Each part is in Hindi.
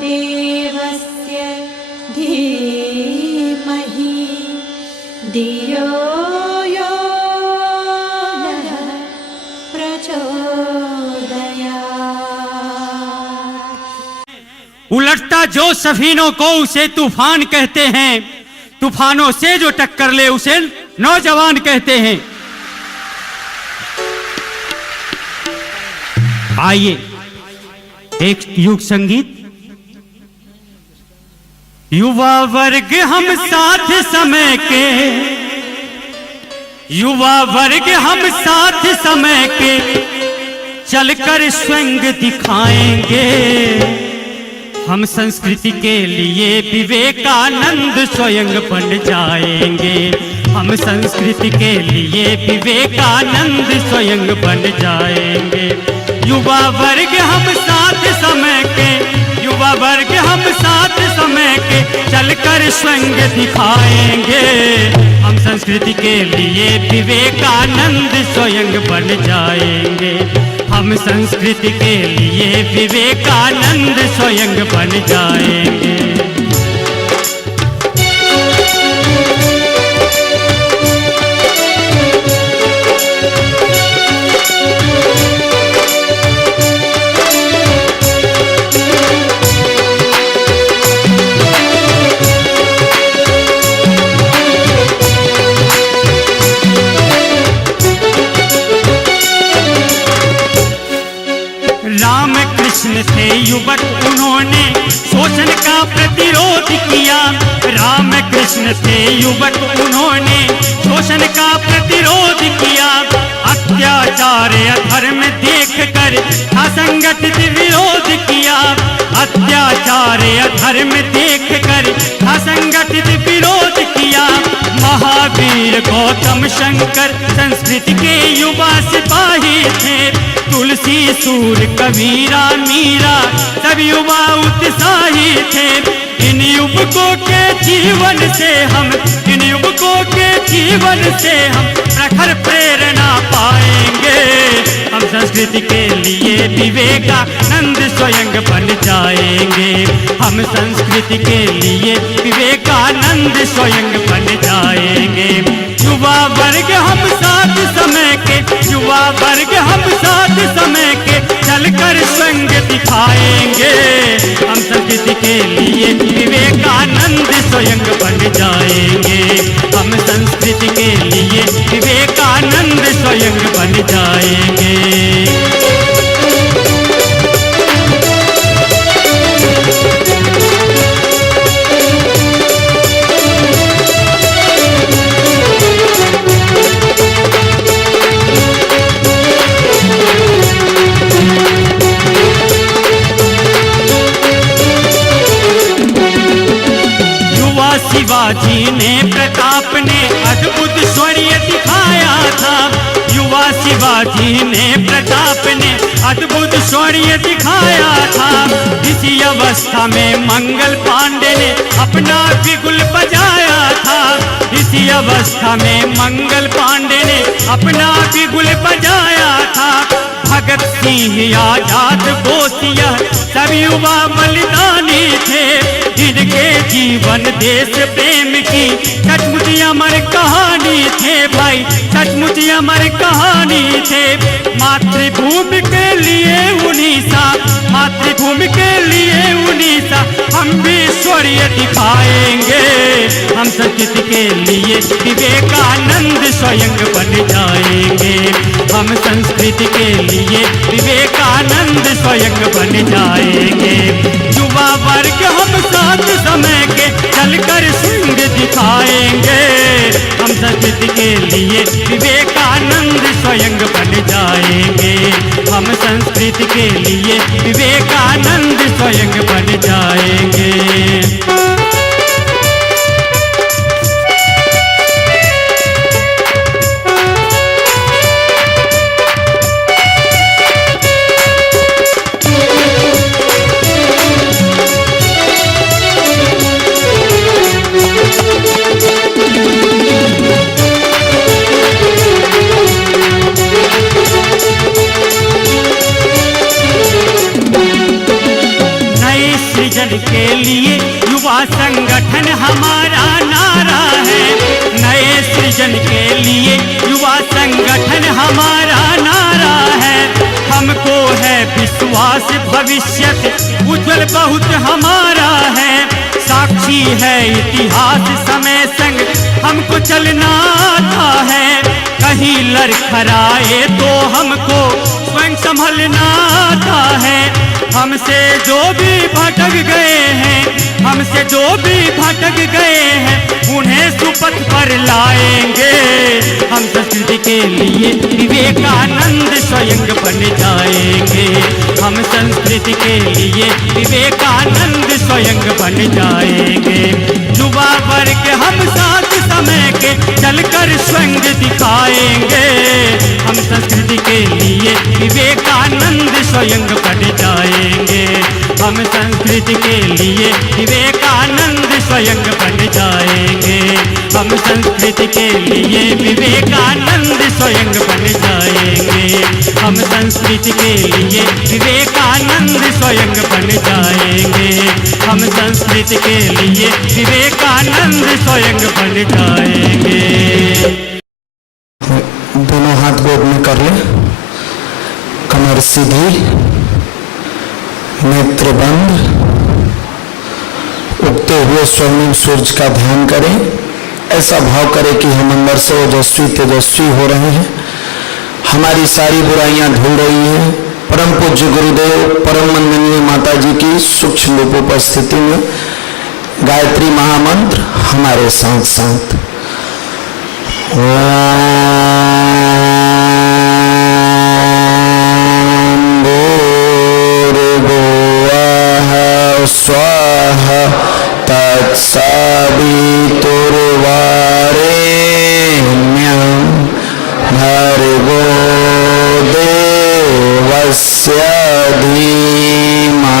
देवस्य धीमहि धियो यो नः प्रचोदयात्। उलटता जो सफीनों को उसे तूफान कहते हैं, तूफानों से जो टक्कर ले उसे नौजवान कहते हैं। आइए एक युग संगीत। युवा वर्ग हम साथ समय के, युवा वर्ग हम साथ समय के, चलकर स्वयं दिखाएंगे। हम संस्कृति के लिए विवेकानंद स्वयं बन जाएंगे। हम संस्कृति के लिए विवेकानंद स्वयं बन जाएंगे। युवा वर्ग हम साथ समय के, युवा वर्ग हम साथ समय के, चलकर स्वयं दिखाएंगे। हम संस्कृति के लिए विवेकानंद स्वयं बन जाएंगे। हम संस्कृति के लिए विवेकानंद स्वयं बन जाएंगे। राम कृष्ण थे युवक, उन्होंने शोषण का प्रतिरोध किया। राम कृष्ण थे युवक, उन्होंने शोषण का प्रतिरोध किया। अत्याचार अधर्म देखकर असंगठित विरोध किया। अत्याचार अधर्म देखकर असंगठित विरोध किया। महावीर गौतम शंकर संस्कृति के युवा सिपाही थे। तुलसी सूर कबीरा मीरा सब युवा उत्साही थे। इन युवकों के जीवन से हम, इन युवकों के जीवन से हम प्रखर प्रेरणा पाएंगे। हम संस्कृति के लिए विवेकानंद स्वयं बन जाएंगे। हम संस्कृति के लिए विवेकानंद स्वयं बन जाएंगे। युवा वर्ग हम साथ समय के, युवा वर्ग हम साथ समय के, चलकर स्वयं दिखाएंगे। हम संस्कृति के लिए विवेकानंद स्वयं बन जाएंगे। हम संस्कृति के लिए विवेकानंद स्वयं बन जाएंगे। शिवाजी ने प्रताप ने अद्भुत शौर्य दिखाया था। युवा शिवाजी ने प्रताप ने अद्भुत शौर्य दिखाया था। इसी अवस्था में मंगल पांडे ने अपना बिगुल बजाया था। इसी अवस्था में मंगल पांडे ने अपना बिगुल बजाया था। भगत सिंह आजाद बोसिया सब युवा बलिदानी थे। इनके जीवन देश प्रेम की सचमुच अमर कहानी थे भाई, सचमुच अमर कहानी थे। मातृभूमि के लिए उन्नीसा, मातृभूमि के लिए उन्नीसा हम भी शौर्य दिखाएंगे। हम संस्कृति के लिए विवेकानंद स्वयं बन जाएंगे। हम संस्कृति के लिए विवेकानंद स्वयं बन जाएंगे। युवा वर्ग हम साथ समय के, चलकर स्वयं दिखाएंगे। हम संस्कृति के लिए विवेकानंद स्वयं बन जाएंगे। हम संस्कृति के लिए विवेकानंद स्वयं बन जाएंगे। सृजन के लिए युवा संगठन हमारा नारा है। नए सृजन के लिए युवा संगठन हमारा नारा है। हमको है विश्वास भविष्य उज्जवल बहुत हमारा है। साक्षी है इतिहास समय संग हमको चलना था है। कहीं लड़खड़ाए तो हमको स्वयं संभलना था है। हमसे जो भी भटक गए हैं, हमसे जो भी भटक गए हैं, उन्हें सुपथ पर लाएंगे। हम संस्कृति के लिए विवेकानंद स्वयं बन जाएंगे। हम संस्कृति के लिए विवेकानंद स्वयं बन जाएंगे। युवा वर्ग हम साथ समय के चलकर स्वयं दिखाएंगे। हम संस्कृति के लिए विवेकानंद स्वयं बन जाएंगे। हम संस्कृति के लिए विवेकानंद स्वयं बन जाएंगे। हम संस्कृति के लिए विवेकानंद स्वयं बन जाएंगे। हम संस्कृति के लिए विवेकानंद स्वयं बन जाएंगे। हम संस्कृति के लिए विवेकानंद स्वयं बन जाएंगे। दोनों हाथ गोद में कर ले, कमर सीधी, नेत्र बंद, उगते हुए स्वर्णिम सूरज का ध्यान करें। ऐसा भाव करें कि हम अंदर से ओजस्वी तेजस्वी हो रहे हैं। हमारी सारी बुराइयां धुल रही हैं। परम पूज्य गुरुदेव परम वंदनीय माता जी की सूक्ष्म रूप उपस्थिति में गायत्री महामंत्र हमारे साथ साथ स्वाहा तत्सवितुर्वरेण्यं भर्गो देवस्य धीमहि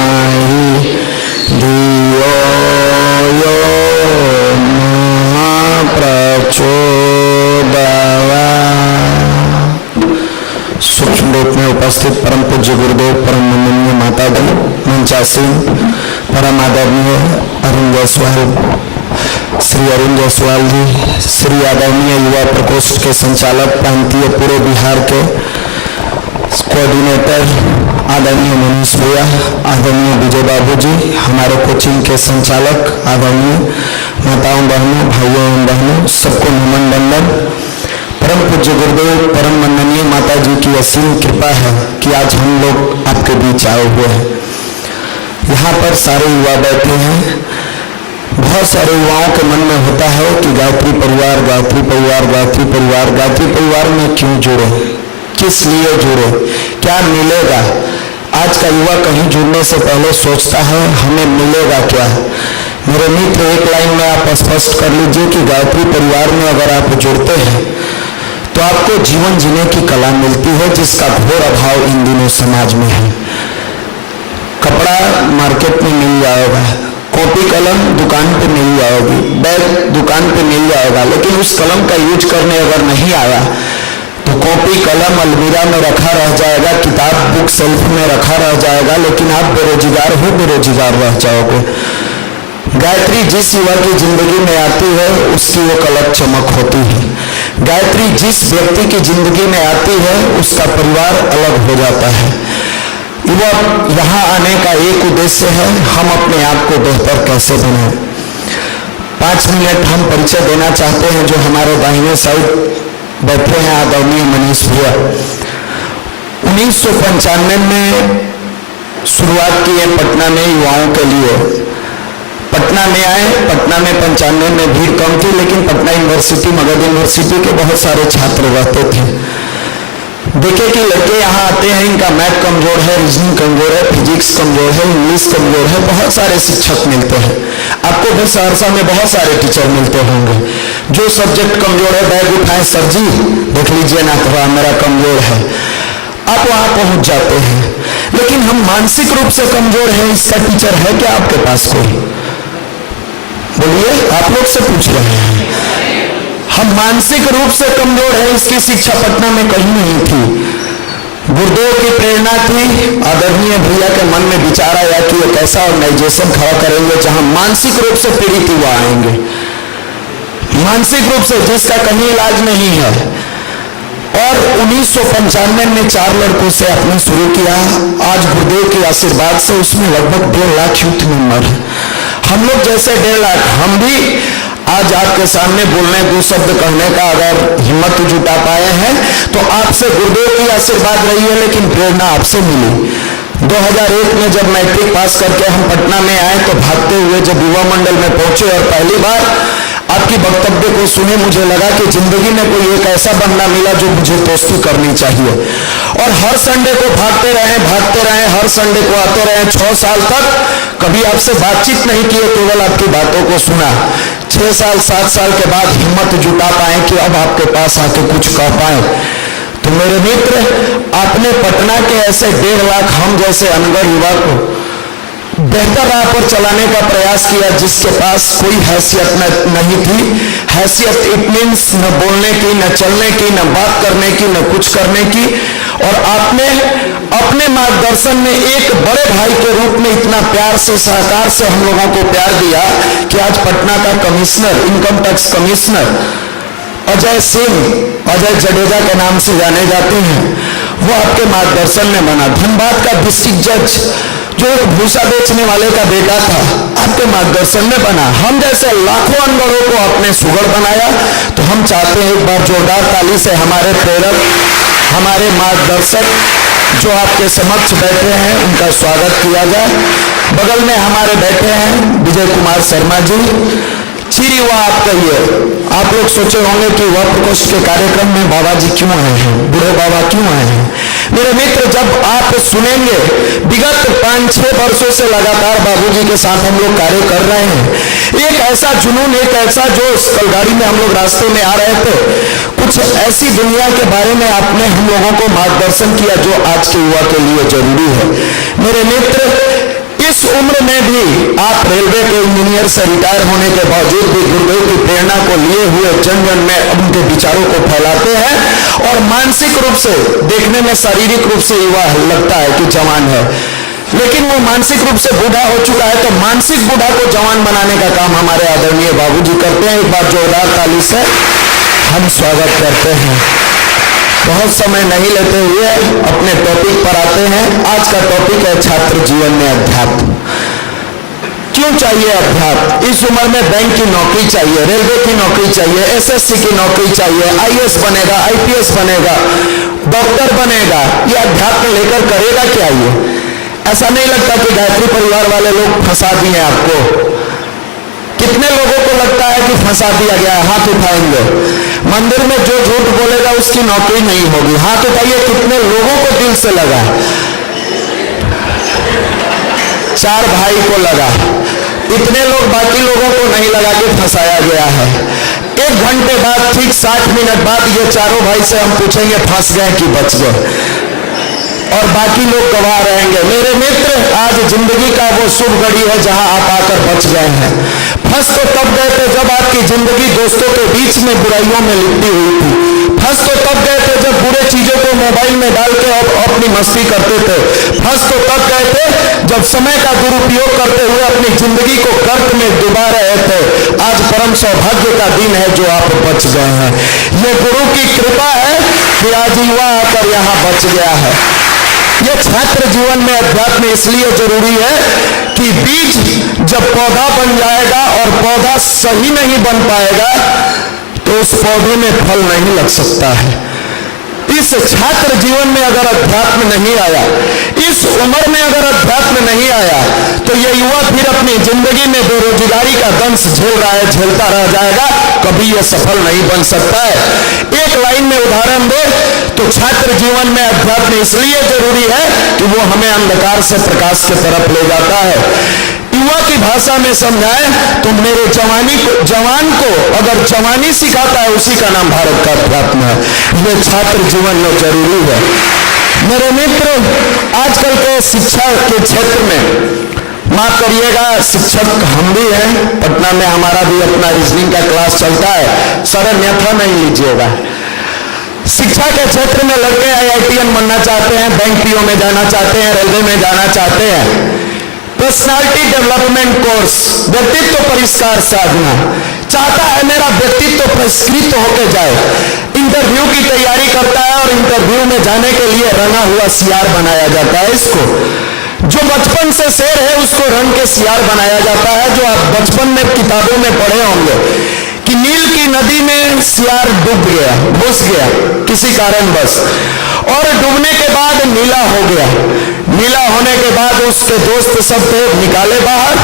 धियो यो नः प्रचोदयात्। सूक्ष्म रूप में उपस्थित परम पूज्य गुरुदेव परम वंदनीय माता जी, मंचासीन परम आदरणीय अरुण जायसवाल, श्री अरुण जायसवाल जी, श्री आदरणीय युवा प्रकोष्ठ के संचालक प्रांतीय पूरे बिहार के कोऑर्डिनेटर आदरणीय मनीष भैया, आदरणीय विजय बाबू जी, हमारे कोचिंग के संचालक आदरणीय माताओं बहनों भाइयों एवं बहनों, सबको नमन वंदन। परम पूज्य गुरुदेव परम वंदनीय माता जी की असीम कृपा है कि आज हम लोग आपके बीच आए हुए हैं। यहाँ पर सारे युवा बैठे हैं। बहुत सारे युवाओं के मन में होता है कि गायत्री परिवार, गायत्री परिवार, गायत्री परिवार, गायत्री परिवार में क्यों जुड़े, किस लिए जुड़े, क्या मिलेगा। आज का युवा कहीं जुड़ने से पहले सोचता है हमें मिलेगा क्या। मेरे मित्र, एक लाइन में आप स्पष्ट कर लीजिए कि गायत्री परिवार में अगर आप जुड़ते हैं तो आपको जीवन जीने की कला मिलती है, जिसका घोर अभाव इन दिनों समाज में है। कपड़ा मार्केट में मिल जाएगा, कॉपी कलम दुकान पे मिल जाएगी, बैग दुकान पे मिल जाएगा, लेकिन उस कलम का यूज करने अगर नहीं आया तो कॉपी कलम अलमीरा में रखा रह जाएगा, किताब बुक सेल्फ में रखा रह जाएगा, लेकिन आप बेरोजगार हो, बेरोजगार रह जाओगे। गायत्री जिस युवा की जिंदगी में आती है उसकी एक अलग चमक होती है। गायत्री जिस व्यक्ति की जिंदगी में आती है उसका परिवार अलग हो जाता है। युवा यहाँ आने का एक उद्देश्य है, हम अपने आप को बेहतर कैसे बनाएं। 5 मिनट हम परिचय देना चाहते हैं। जो हमारे दाहिने साइड बैठे हैं आदरणीय मनीष भैया, 1995 में शुरुआत की है पटना में युवाओं के लिए। पटना में आए, पटना में 95 में भीड़ कम थी, लेकिन पटना यूनिवर्सिटी, मगध यूनिवर्सिटी के बहुत सारे छात्र रहते थे। देखे कि लड़के यहाँ आते हैं, इनका मैथ कमजोर है, रीजनिंग कमजोर है, फिजिक्स कमजोर है, इंग्लिश कमजोर है, बहुत सारे शिक्षक मिलते हैं। आपको भी सहरसा में बहुत सारे टीचर मिलते होंगे। जो सब्जेक्ट कमजोर है बैग उठाए, सर जी देख लीजिए ना, थोड़ा मेरा कमजोर है, आप वहां पहुंच जाते हैं। लेकिन हम मानसिक रूप से कमजोर हैं, इसका टीचर है क्या आपके पास कोई? बोलिए, आप लोग से पूछ रहे हैं। हम मानसिक रूप से कमजोर हैं, इसकी शिक्षा पटना में कहीं नहीं थी। गुरुदेव की प्रेरणा थी। आदरणीय भैया के मन में विचार आया कि एक ऐसा ऑर्गेनाइजेशन खड़ा करेंगे जहां मानसिक रूप से पीड़ित युवा आएंगे, मानसिक रूप से जिसका कहीं इलाज नहीं है। और 1995 में 4 लड़कों से आपने शुरू किया। आज गुरुदेव के आशीर्वाद से उसमें लगभग 1.5 लाख यूथ मेंबर है। हम लोग जैसे 1.5 लाख, हम भी आज आपके सामने बोलने, 2 शब्द कहने का अगर हिम्मत जुटा पाए हैं तो आपसे गुरुदेव की आशीर्वाद रही है, लेकिन प्रेरणा आपसे मिली। 2001 में जब मैट्रिक पास करके हम पटना में आए तो भागते हुए जब युवा मंडल में पहुंचे और पहली बार आपकी वक्तव्य को सुने, मुझे लगा कि जिंदगी में कोई एक ऐसा बंदा मिला जो मुझे दोस्ती करनी चाहिए। और हर संडे को भागते रहे, हर संडे को आते रहे। 6 साल तक कभी आपसे बातचीत नहीं किए, केवल आपकी बातों को सुना। 6 साल 7 साल के बाद हिम्मत जुटा पाए कि अब आपके पास आके कुछ कह पाए। तो मेरे मित्र, आपने पटना के ऐसे 1.5 लाख हम जैसे अनगढ़ युवा को बेहतर राह पर चलाने का प्रयास किया, जिसके पास कोई हैसियत नहीं थी। हैसियत इट मीन्स न बोलने की, न चलने की, न बात करने की, न कुछ करने की। और आपने अपने मार्गदर्शन में एक बड़े भाई के रूप में इतना प्यार से, सहकार से हम लोगों को प्यार दिया कि आज पटना का commissioner, income tax commissioner Ajay Singh, Ajay Jadeja के नाम से जाने जाते हैं, वो आपके मार्गदर्शन में बना। धनबाद का डिस्ट्रिक्ट जज जो एक भूसा बेचने वाले का बेटा था, आपके मार्गदर्शन में बना। हम जैसे लाखों अनगढ़ों को आपने सुगढ़ बनाया। तो हम चाहते हैं एक बार जोरदार ताली से हमारे प्रेरक, हमारे मार्गदर्शक जो आपके समक्ष बैठे हैं, उनका स्वागत किया जाए। बगल में हमारे बैठे हैं विजय कुमार शर्मा जी। चिर युवा आप कहिए। आप लोग सोचे होंगे कि वह प्रकोष्ठ के कार्यक्रम में बाबा जी क्यों आए हैं, बूढ़े बाबा क्यों आए हैं। मेरे मित्र, जब आप सुनेंगे विगत 5-6 वर्षों से लगातार बाबूजी के साथ हम लोग कार्य कर रहे हैं। एक ऐसा जुनून, एक ऐसा जोश, कल गाड़ी में हम लोग रास्ते में आ रहे थे, कुछ ऐसी दुनिया के बारे में आपने हम लोगों को मार्गदर्शन किया जो आज के युवा के लिए जरूरी है। मेरे मित्र, इस उम्र में भी आप रेलवे के इंजीनियर से रिटायर होने के बावजूद भी गुरुदेव की प्रेरणा को लिए हुए जन जन में उनके विचारों को फैलाते हैं। और मानसिक रूप से, देखने में शारीरिक रूप से युवा लगता है कि जवान है, लेकिन वो मानसिक रूप से बूढ़ा हो चुका है। तो मानसिक बूढ़ा को जवान बनाने का काम हमारे आदरणीय बाबूजी करते हैं। एक बार जोरदार ताली से हम स्वागत करते हैं। बहुत समय नहीं लेते हुए अपने टॉपिक पर आते हैं। आज का टॉपिक है छात्र जीवन में अध्यात्म। क्यों चाहिए अध्यात्म? इस उम्र में बैंक की नौकरी चाहिए, रेलवे की नौकरी चाहिए, एसएससी की नौकरी चाहिए, आईएएस बनेगा, आईपीएस बनेगा, डॉक्टर बनेगा। ये अध्यात्म लेकर करेगा क्या? ये ऐसा नहीं लगता कि गायत्री परिवार वाले लोग फंसा दिए आपको? कितने लोगों को लगता है कि फंसा दिया गया है? हाथ उठाएंगे। मंदिर में जो झूठ बोलेगा उसकी नौकरी नहीं होगी। हाथ उठाइए, कितने लोगों को दिल से लगा? 4 भाई को लगा। इतने लोग, बाकी लोगों को नहीं लगा कि फंसाया गया है। 1 घंटे बाद, ठीक 60 मिनट बाद ये चारों भाई से हम पूछेंगे फंस गए कि बच गए, और बाकी लोग गवाह रहेंगे। मेरे मित्र, आज जिंदगी का वो शुभ घड़ी है जहां आप आकर बच गए हैं। फंस तो तब गए थे जब आपकी जिंदगी दोस्तों के बीच में बुराइयों में लिपटी हुई थी। फंस तो तब गए थे जब बुरे चीजों को मोबाइल में डाल के अपनी मस्ती करते थे। फंस तो तब गए थे जब समय का दुरुपयोग करते हुए अपनी जिंदगी को गर्त में डुबा रहे थे। आज परम सौभाग्य का दिन है जो आप बच गए हैं। ये गुरु की कृपा है कि आज युवा आकर यहाँ बच गया है। ये छात्र जीवन में अध्यात्म इसलिए जरूरी है कि बीज जब पौधा बन जाएगा और पौधा सही नहीं बन पाएगा तो उस पौधे में फल नहीं लग सकता है। इस छात्र जीवन में अगर अध्यात्म नहीं आया, इस उम्र में अगर अध्यात्म नहीं आया, तो ये युवा फिर अपनी जिंदगी में बेरोजगारी का दंश झेल रहा है, झेलता रह जाएगा, कभी ये सफल नहीं बन सकता है। एक लाइन में उदाहरण दे तो छात्र जीवन में अध्यात्म इसलिए जरूरी है कि वो हमें अंधकार से प्रकाश की तरफ ले जाता है। युवा की भाषा में समझाए तो मेरे जवान को अगर जवानी सिखाता है, उसी का नाम भारत का अध्यात्म है। ये छात्र जीवन में जरूरी है। मेरे मित्र, आजकल के शिक्षा के क्षेत्र में माफ करिएगा, शिक्षक हम भी हैं, पटना में हमारा भी अपना रीजनिंग का क्लास चलता है, सर अन्यथा नहीं लीजिएगा। शिक्षा के क्षेत्र में लड़के IITN बनना चाहते हैं, बैंक पीओ में जाना चाहते हैं, रेलवे में जाना चाहते हैं। पर्सनालिटी डेवलपमेंट कोर्स, व्यक्तित्व परिष्कार साधना, चाहता है मेरा व्यक्तित्व परिष्कृत होकर जाए। इंटरव्यू की तैयारी करता है और इंटरव्यू में जाने के लिए रंगा हुआ सियार बनाया जाता है। इसको जो बचपन से शेर है उसको रंग के सियार बनाया जाता है। जो आप बचपन में किताबों में पढ़े होंगे कि नील की नदी में सियार डूब गया, घुस गया किसी कारणवश, और डूबने के बाद नीला हो गया। नीला होने के बाद उसके दोस्त सब थे निकाले बाहर,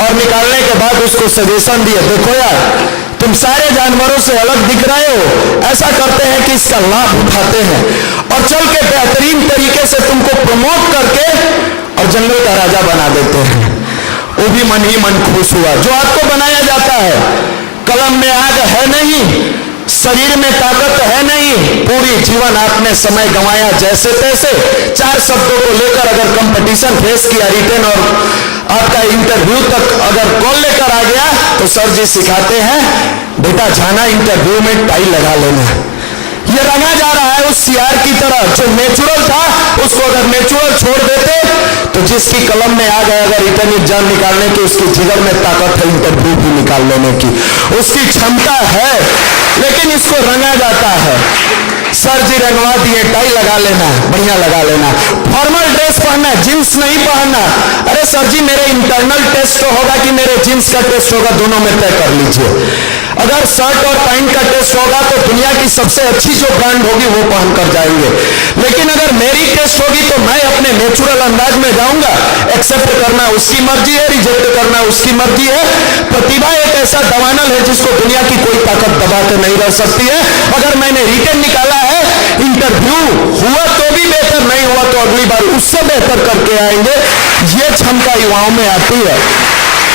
और निकालने के बाद उसको सजेशन दिए, देखो यार तुम सारे जानवरों से अलग दिख रहे हो, ऐसा करते हैं कि इसका लाभ उठाते हैं और चल के बेहतरीन तरीके से तुमको प्रमोट करके और जंगल का राजा बना देते हैं। वो भी मन ही मन खुश हुआ। जो आपको बनाया जाता है, कलम में आग है नहीं, शरीर में ताकत है नहीं, पूरी जीवन आपने समय गंवाया जैसे तैसे, 4 शब्दों को लेकर अगर कंपटीशन फेस किया रिटन और आपका इंटरव्यू तक अगर कॉल लेकर आ गया तो सर जी सिखाते हैं बेटा जाना इंटरव्यू में टाई लगा लेना। ये रंगा जा रहा है उस सियार की तरह। जो नेचुरल था उसको अगर नेचुरल छोड़ देते तो जिसकी कलम में आ गया अगर रिटन एग्जाम निकालने की, उसकी जिगर में ताकत है इंटरव्यू भी निकाल लेने की, उसकी क्षमता है, लेकिन इसको रंगा जाता है। सर जी रंगवा दिए, टाई लगा लेना, बढ़िया लगा लेना, फॉर्मल ड्रेस पहनना, जींस नहीं पहनना। अरे सर जी मेरे इंटरनल टेस्ट होगा कि मेरे जींस का टेस्ट होगा, दोनों में तय कर लीजिए। अगर शर्ट और पैंट का टेस्ट होगा तो दुनिया की सबसे अच्छी जो ब्रांड होगी वो पहन कर जाएंगे, लेकिन अगर मेरी टेस्ट होगी तो मैं अपने नेचुरल अंदाज में जाऊंगा। एक्सेप्ट करना उसकी मर्जी है, रिजेक्ट करना उसकी मर्जी है। प्रतिभा एक ऐसा दवानल है जिसको दुनिया की कोई ताकत दबा के नहीं रह सकती है। अगर मैंने रिटन निकाला है, इंटरव्यू हुआ तो भी बेहतर, नहीं हुआ तो अगली बार उससे बेहतर करके आएंगे। ये क्षमता युवाओं में आती है।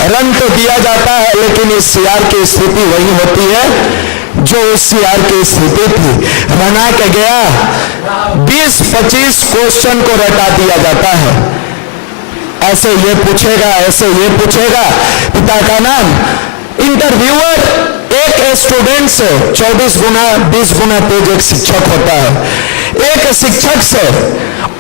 रंग तो दिया जाता है, लेकिन इस सियार की स्थिति वही होती है जो उस सियार की स्थिति थी। रंगा के गया, 20-25 क्वेश्चन को रटा दिया जाता है। ऐसे ये पूछेगा, ऐसे ये पूछेगा, पिता का नाम। इंटरव्यूअर एक स्टूडेंट से 24 गुना 20 गुना तेज एक शिक्षक होता है। एक शिक्षक से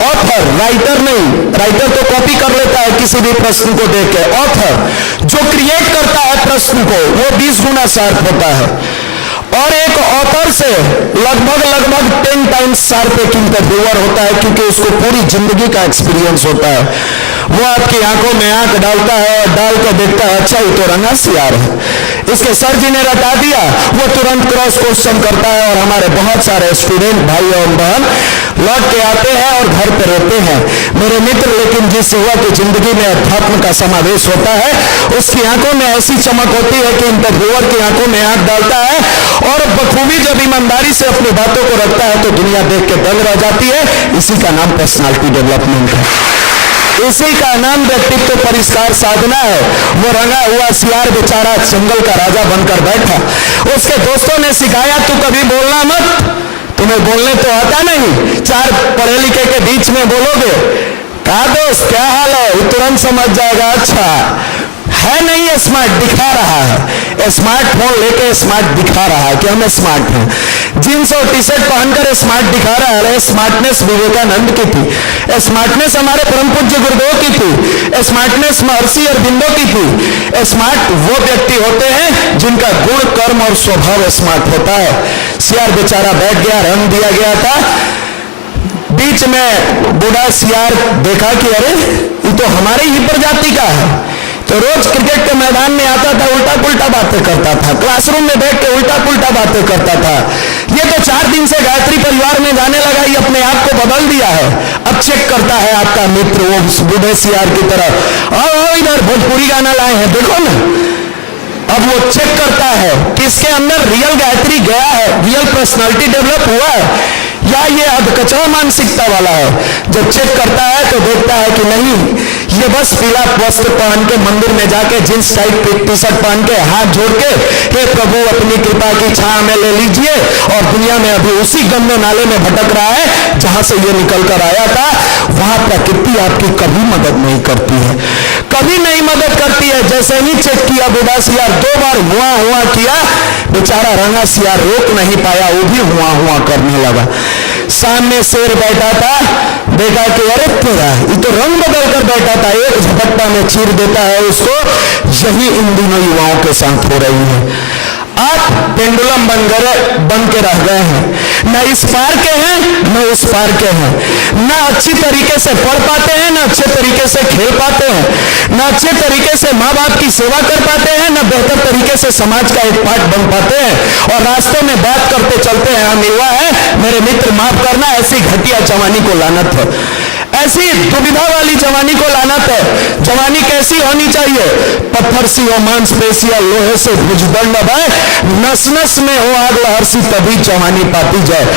ऑथर, राइटर नहीं, राइटर तो कॉपी कर लेता है किसी भी प्रश्न को देख के, ऑथर जो क्रिएट करता है प्रश्न को वो 20 गुना शार्प होता है। और एक ऑथर से लगभग 10 टाइम्स शार्प एक इंटरव्यूअर होता है, क्योंकि उसको पूरी जिंदगी का एक्सपीरियंस होता है। वो आपकी आंखों में आंख डालता है और डाल कर देखता है अच्छा ये तो रंगा सियार है, इसके सर जी ने रटा दिया। वो तुरंत क्रॉस क्वेश्चन करता है और हमारे बहुत सारे स्टूडेंट भाई और बहन लौट के आते हैं और घर पे रहते हैं। मेरे मित्र, लेकिन जिस युवा की जिंदगी में अध्यात्म का समावेश होता है उसकी आंखों में ऐसी चमक होती है कि इंटरव्यूअर की आंखों में आंख डालता है और बखूबी जब ईमानदारी से अपनी बातों को रखता है तो दुनिया देख के दंग रह जाती है। इसी का नाम पर्सनालिटी डेवलपमेंट है, इसी का नाम व्यक्तित्व परिष्कार साधना है। वो रंगा हुआ सियार बेचारा जंगल का राजा बनकर बैठा। उसके दोस्तों ने सिखाया तू कभी बोलना मत, तुम्हें बोलने तो आता नहीं, 4 पढ़े लिखे के बीच में बोलोगे, कहा दोस्त क्या हाल है, वो तुरंत समझ जाएगा अच्छा है नहीं स्मार्ट, दिखा रहा है, स्मार्टफोन लेके स्मार्ट दिखा रहा है कि हम स्मार्ट हैं। जींस और टी शर्ट पहनकर स्मार्ट दिखा रहा है। अरे स्मार्टनेस विवेकानंद की थी, स्मार्टनेस हमारे परम पूज्य गुरुदेव की थी, स्मार्टनेस महर्षि अरविंदो की थी। स्मार्ट वो व्यक्ति होते हैं जिनका गुण, कर्म और स्वभाव स्मार्ट होता है। सियार बेचारा बैठ गया, रंग दिया गया था। बीच में बूढ़ा सियार देखा कि अरे ये तो हमारे ही प्रजाति का है, तो रोज क्रिकेट के मैदान में आता था, उल्टा पुल्टा बातें करता था, क्लासरूम में बैठ के उल्टा पुल्टा बातें करता था। ये तो 4 दिन से गायत्री परिवार में जाने लगा, ये अपने आप को बदल दिया है। अब चेक करता है आपका मित्र वो बूढ़े सियार की तरह, और इधर भोजपुरी गाना लाए हैं देखो ना। अब वो चेक करता है कि इसके अंदर रियल गायत्री गया है, रियल पर्सनालिटी डेवलप हुआ है, या ये अधकचरा मानसिकता वाला है। जब चेक करता है तो देखता है कि नहीं, ये बस पीला वस्त्र पहन के मंदिर में जाके जींस टाइप टी शर्ट पहन के हाथ जोड़ के, हे प्रभु अपनी कृपा की छाया में ले लीजिए, और दुनिया में अभी उसी गंदे नाले में भटक रहा है जहां से ये निकल कर आया था। वहां प्रकृति आपकी कभी मदद नहीं करती है, कभी नहीं मदद करती है। जैसे ही चेक किया बुढ़ा सियार 2 बार हुआ हुआ किया, बेचारा रंगा सियार रोक नहीं पाया, वो भी हुआ हुआ करने लगा। सामने शेर बैठा था, देखा कि अरे तेरा ये तो रंग बदल कर बैठा था, एक झपट्टा में चीर देता है उसको। यही इन दिनों युवाओं के साथ हो रही है। आप पेंडुलम बन के रह गए हैं, न इस पार के हैं न उस पार के हैं, न अच्छी तरीके से पढ़ पाते हैं, न अच्छे तरीके से खेल पाते हैं, न अच्छे तरीके से माँ बाप की सेवा कर पाते हैं, न बेहतर तरीके से समाज का एक पार्ट बन पाते हैं, और रास्ते में बात करते चलते हैं हम युवा है। मेरे मित्र माफ करना, ऐसी घटिया जवानी को लानत है, ऐसी दुविधा वाली जवानी को लानत है। जवानी कैसी होनी चाहिए? पत्थर सी हो, मांसपेशियां लोहे से भुजदंड है, नस नस में हो आग लहर सी, तभी जवानी पाती जाए।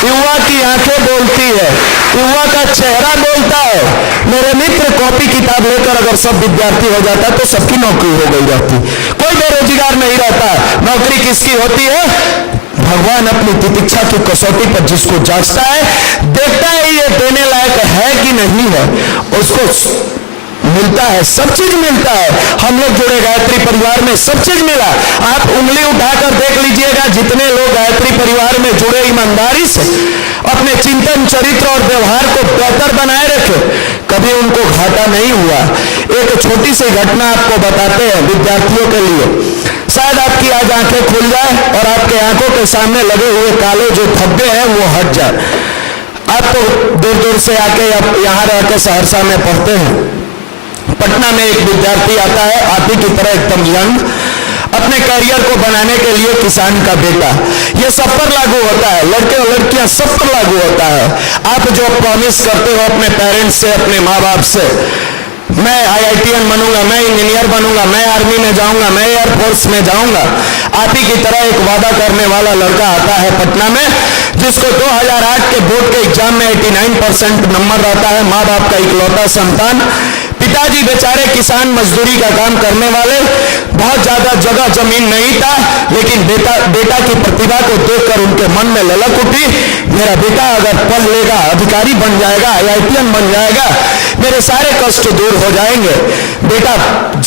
युवा की आंखें बोलती है, युवा का चेहरा बोलता है। मेरे मित्र कॉपी किताब लेकर अगर सब विद्यार्थी हो जाता तो सबकी नौकरी हो गई रहती, कोई बेरोजगार नहीं रहता। नौकरी किसकी होती है? भगवान अपनी तितिक्षा की कसौटी पर जिसको जांचता है, देखता है ये देने लायक है कि नहीं है, उसको मिलता है, सब चीज मिलता है। हम लोग जुड़े गायत्री परिवार में, सब चीज मिला। आप उंगली उठाकर देख लीजिएगा, जितने लोग गायत्री परिवार में जुड़े ईमानदारी से अपने चिंतन चरित्र और व्यवहार को बेहतर बनाए रखे, कभी उनको घाटा नहीं हुआ। एक छोटी सी घटना आपको बताते हैं विद्यार्थियों के लिए, शायद आपकी आज आंखें खुल जाए और आपके आंखों के सामने लगे हुए काले जो धब्बे हैं वो हट जाए। आप तो दूर दूर से आके यहाँ रहकर सहरसा में पढ़ते हैं। पटना में एक विद्यार्थी आता है, आप ही की तरह एकदम यंग, अपने करियर को बनाने के लिए किसान का बेटा। ये सब पर लागू होता है, लड़के और लड़कियां सब पर लागू होता है। आप जो प्रॉमिस करते हो अपने पेरेंट्स से, अपने माँ बाप से, मैं IITN बनूंगा, मैं इंजीनियर बनूंगा, मैं आर्मी में जाऊंगा, मैं एयरफोर्स में जाऊंगा, आप ही की तरह एक वादा करने वाला लड़का आता है पटना में, जिसको 2008 के बोर्ड के एग्जाम में 89% नंबर रहता है, माँ बाप का इकलौता संतान। पिताजी बेचारे किसान मजदूरी का काम करने वाले, बहुत ज्यादा जगह जमीन नहीं था, लेकिन बेटा की प्रतिभा को देखकर उनके मन में ललक उठी, मेरा बेटा अगर पढ़ लेगा, अधिकारी बन जाएगा, IITN बन जाएगा, मेरे सारे कष्ट दूर हो जाएंगे। बेटा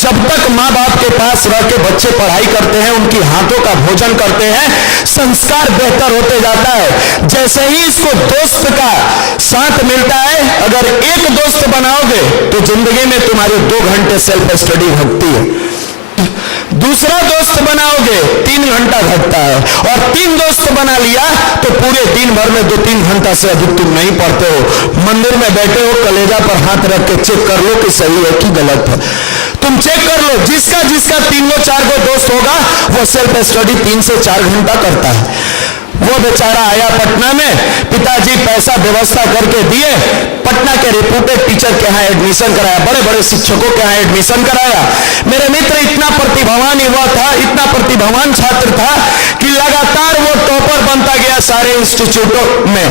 जब तक माँ बाप के पास रह के बच्चे पढ़ाई करते हैं, उनकी हाथों का भोजन करते हैं, संस्कार बेहतर होते जाता है। जैसे ही इसको दोस्त का साथ मिलता है, अगर एक दोस्त बनाओगे तो जिंदगी में तुम्हारे 2 घंटे सेल्फ स्टडी घटती है, दूसरा दोस्त बनाओगे 3 घंटा घटता है, और 3 दोस्त बना लिया तो पूरे दिन भर में 2-3 घंटा से अधिक तुम नहीं पढ़ते हो। मंदिर में बैठे हो, कलेजा पर हाथ रख के चेक कर लो कि सही है कि गलत है। तुम चेक कर लो, जिसका 3-4 गो दोस्त होगा वो सेल्फ स्टडी 3 से 4 घंटा करता है। वो बेचारा आया पटना में, पिताजी पैसा व्यवस्था करके दिए, पटना के रिप्यूटेड टीचर के यहाँ एडमिशन कराया, बड़े बड़े शिक्षकों के यहाँ एडमिशन कराया। मेरे मित्र इतना प्रतिभावान युवा था, इतना प्रतिभावान छात्र था कि लगातार वो टॉपर बनता गया सारे इंस्टीट्यूटों में।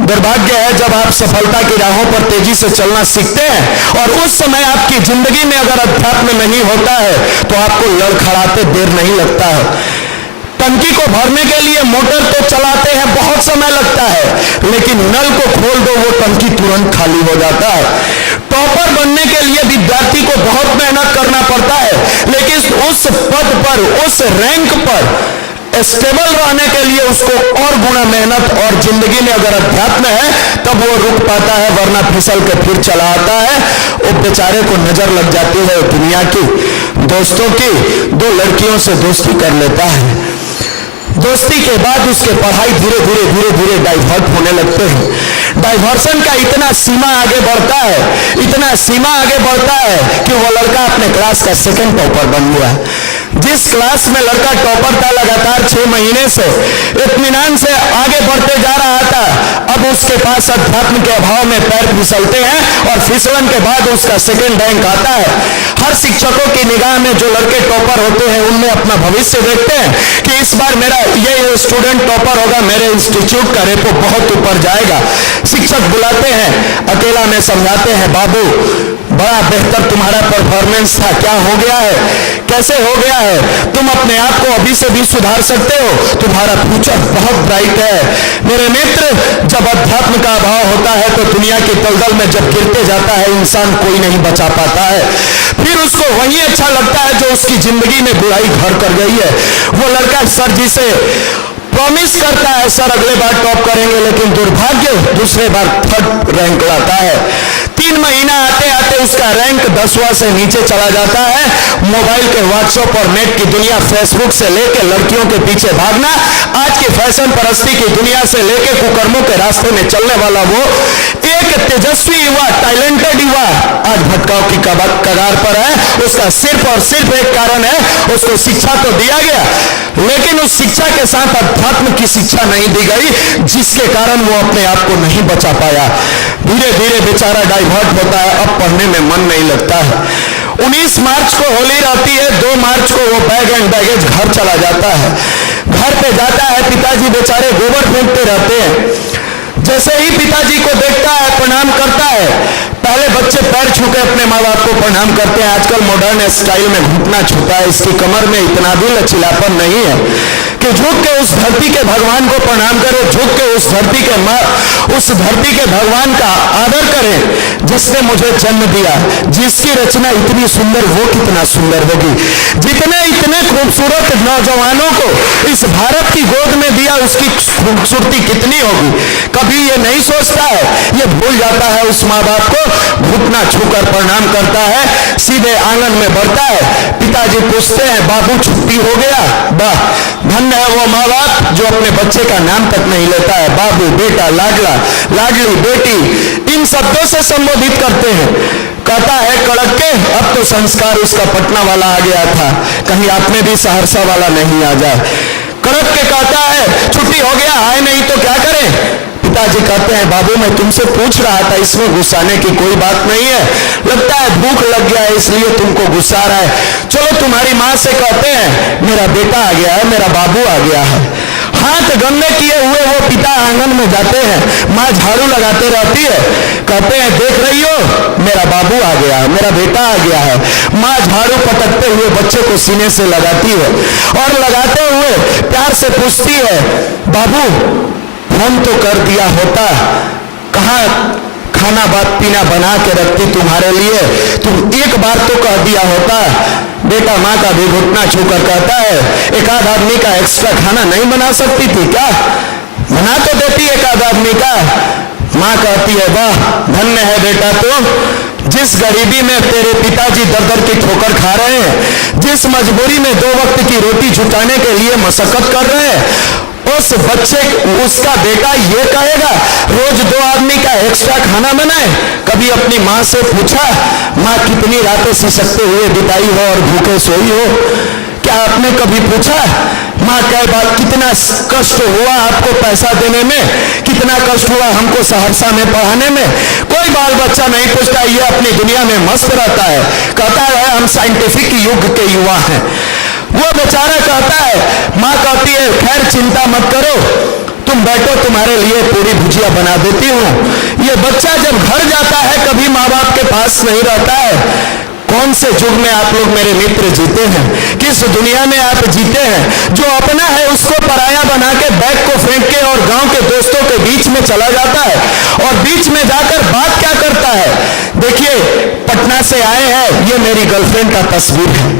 दुर्भाग्य है जब आप सफलता की राहों पर तेजी से चलना सीखते हैं और उस समय आपकी जिंदगी में अगर अध्यात्म नहीं होता है तो आपको लड़खड़ाते देर नहीं लगता है। टंकी को भरने के लिए मोटर तो चलाते हैं, बहुत समय लगता है, लेकिन नल को खोल दो वो टंकी तुरंत खाली हो जाता है। टॉपर बनने के लिए विद्यार्थी को बहुत मेहनत करना पड़ता है, लेकिन उस पद पर, उस रैंक पर स्टेबल रहने के लिए उसको और गुना मेहनत, और जिंदगी में अगर अध्यात्म है तब वो रुक पाता है, वरना फिसल के फिर चला आता है। वो बेचारे को नजर लग जाती है दुनिया की दोस्तों की, 2 लड़कियों से दोस्ती कर लेता है। दोस्ती के बाद उसके पढ़ाई धीरे धीरे डाइवर्ट होने लगते हैं। डाइवर्सन का इतना सीमा आगे बढ़ता है, इतना सीमा आगे बढ़ता है कि वो लड़का अपने क्लास का 2nd टॉपर बन गया। जिस क्लास में लड़का टॉपर था, लगातार 6 महीने से इत्मीनान से आगे बढ़ते जा रहा था, अब उसके पास अध्यात्म के अभाव में पैर फिसलते हैं और फिसलन के बाद उसका 2nd रैंक आता है। हर शिक्षकों की निगाह में जो लड़के टॉपर होते हैं उनमें अपना भविष्य देखते हैं कि इस बार मेरा ये स्टूडेंट टॉपर होगा, मेरे इंस्टीट्यूट का रेपो बहुत ऊपर जाएगा। शिक्षक बुलाते हैं, अकेला में समझाते हैं, बाबू बड़ा बेहतर तुम्हारा परफॉर्मेंस था, क्या हो गया है, कैसे हो गया है? तुम अपने आप को अभी से भी सुधार सकते हो, तुम्हारा फ्यूचर बहुत ब्राइट है। मेरे मित्र, जब अध्यात्म का अभाव होता है तो दुनिया की दलदल में जब गिरते जाता है इंसान, कोई नहीं बचा पाता है। फिर उसको वही अच्छा लगता है जो उसकी जिंदगी में बुराई घर कर गई है। वो लड़का सर जी से प्रॉमिस करता है, सर अगले बार टॉप करेंगे, लेकिन दुर्भाग्य दूसरे बार 3rd रैंक लाता है। 3 महीना आते आते उसका रैंक 10वां से नीचे चला जाता है। मोबाइल के व्हाट्सएप और नेट की दुनिया, फेसबुक से लेकर लड़कियों के पीछे भागना, आज की फैशन परस्ती की दुनिया से लेकर कुकर्मों के रास्ते में चलने वाला वो एक तेजस्वी युवा, टैलेंटेड युवा आज भटकाव की कगार पर है। उसका सिर्फ और सिर्फ एक कारण है, उसको शिक्षा तो दिया गया, लेकिन उस शिक्षा के साथ अध्यात्म की शिक्षा नहीं दी गई, जिसके कारण वो अपने आप को नहीं बचा पाया। धीरे धीरे बेचारा डाइवर्ट होता है, अब पढ़ने में मन नहीं लगता है। 19 मार्च को होली रहती है, 2 मार्च को वो बैग एंड बैगेज घर चला जाता है। घर पे जाता है, पिताजी बेचारे गोबर फेंकते रहते हैं। जैसे ही पिताजी को देखता है, प्रणाम करता है। पहले बच्चे पैर छू के अपने माँ बाप को प्रणाम करते हैं, आजकल मॉडर्न स्टाइल में घुटना छूता है। इसकी कमर में इतना भी लचीलापन नहीं है कि झुक के उस धरती के भगवान को प्रणाम करे, झुक के उस धरती के भगवान का आदर करें जिसने मुझे जन्म दिया, जिसकी रचना इतनी सुंदर, वो कितना सुंदर होगी। जितने इतने खूबसूरत नौजवानों को इस भारत की गोद में दिया, उसकी खूबसूरती कितनी होगी। कभी ये नहीं सोचता है, ये भूल जाता है उस माँ बाप को, घुटना छूकर प्रणाम करता है, सीधे आंगन में बढ़ता है। पिताजी पूछते हैं, बाबू छुट्टी हो गया? वाह, धन्य है वो माँ बाप जो अपने बच्चे का नाम तक नहीं लेता है। बाबू, बेटा, लाडला, लाडली, बेटी, इन शब्दों से संबोधित करते हैं। कहता है कड़क के, अब तो संस्कार उसका पटना वाला आ गया था, कहीं आप में भी सहरसा वाला नहीं आ जाए। कड़क के कहता है छुट्टी हो गया, आए नहीं तो क्या करें? पिताजी कहते हैं, बाबू मैं तुमसे पूछ रहा था, इसमें गुस्साने की कोई बात नहीं है, लगता है भूख लग गया है इसलिए तुमको गुस्सा रहा है। चलो तुम्हारी माँ से कहते हैं मेरा बेटा आ गया है, मेरा बाबू आ गया है। हाथ गंदे किए हुए वो पिता आंगन में जाते हैं, माँ झाड़ू लगाते रहती है, कहते हैं देख रही हो मेरा बाबू आ गया है, मेरा बेटा आ गया है। माँ झाड़ू पटकते हुए बच्चे को सीने से लगाती है और लगाते हुए प्यार से पूछती है, बाबू फोन तो कर दिया होता, कहाँ खाना बात पीना बना के रखती तुम्हारे लिए, तुम एक बार तो कह दिया होता। बेटा माँ का भी घुटना छूकर कहता है, एक आध आदमी का एक्स्ट्रा खाना नहीं बना सकती थी क्या? बना तो देती एक आध आदमी का। माँ कहती है, वाह धन्य है बेटा तू, जिस गरीबी में तेरे पिताजी दर दर की ठोकर खा रहे हैं, जिस मजबूरी में 2 वक्त की रोटी जुटाने के लिए मशक्कत कर रहे हैं, उस बच्चे, उसका बेटा ये कहेगा रोज 2 आदमी का एक्स्ट्रा खाना बनाए। कभी अपनी माँ से पूछा, माँ कितनी रातें सिसकते हुए बिताई हो और भूखे सोई हो? क्या आपने कभी पूछा माँ कई बार कितना कष्ट हुआ आपको पैसा देने में, कितना कष्ट हुआ हमको सहरसा में पढ़ाने में? कोई बाल बच्चा नहीं पूछता, ये अपनी दुनिया में मस्त रहता है, कहता है हम साइंटिफिक युग के युवा हैं। वो बेचारा कहता है, माँ कहती है खैर चिंता मत करो, तुम बैठो तुम्हारे लिए पूरी भुजिया बना देती हूँ। ये बच्चा जब घर जाता है कभी माँ बाप के पास नहीं रहता है। कौन से युग में आप लोग मेरे मित्र जीते हैं, किस दुनिया में आप जीते हैं? जो अपना है उसको पराया बना के बैग को फेंक के और गांव के दोस्तों के बीच में चला जाता है और बीच में जाकर बात क्या करता है? देखिए पटना से आए हैं, ये मेरी गर्लफ्रेंड का तस्वीर है,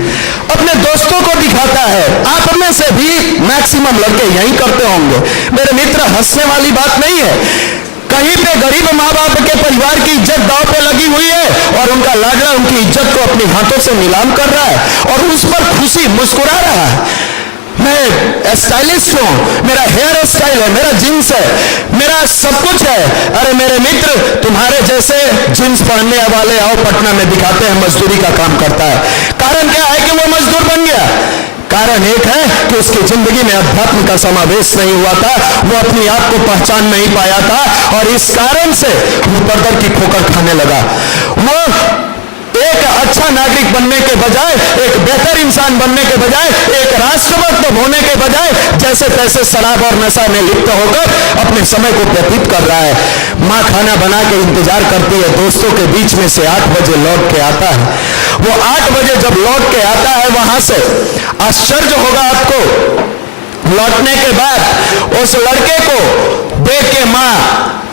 अपने दोस्तों को दिखाता है। आप में से भी मैक्सिमम लड़के यही करते होंगे मेरे मित्र, हंसने वाली बात नहीं है। कहीं पे गरीब माँ बाप के परिवार की इज्जत दांव पे लगी हुई है और उनका लाडला उनकी इज्जत को अपने हाथों से नीलाम कर रहा है और उस पर खुशी मुस्कुरा रहा है। मैं स्टाइलिस्ट हूँ, मेरा हेयर स्टाइल है, मेरा जींस है, मेरा सब कुछ है। अरे मेरे मित्र, तुम्हारे जैसे जींस पहनने वाले आओ पटना में दिखाते हैं मजदूरी का काम करता है। कारण क्या है कि वो मजदूर बन गया? कारण एक है कि उसकी जिंदगी में अध्यात्म का समावेश नहीं हुआ था, वो अपनी आप को पहचान नहीं पाया था और इस कारण से वो दर की ठोकर खाने लगा। वो एक अच्छा नागरिक बनने के बजाय, एक बेहतर इंसान बनने के बजाय, एक राष्ट्रभक्त होने के बजाय जैसे तैसे शराब और नशा में लिप्त होकर अपने समय को व्यतीत कर रहा है। माँ खाना बना के इंतजार करती है, दोस्तों के बीच में से 8 बजे लौट के आता है। वो 8 बजे जब लौट के आता है वहां से, आश्चर्य होगा आपको, लौटने के बाद उस लड़के को देख के माँ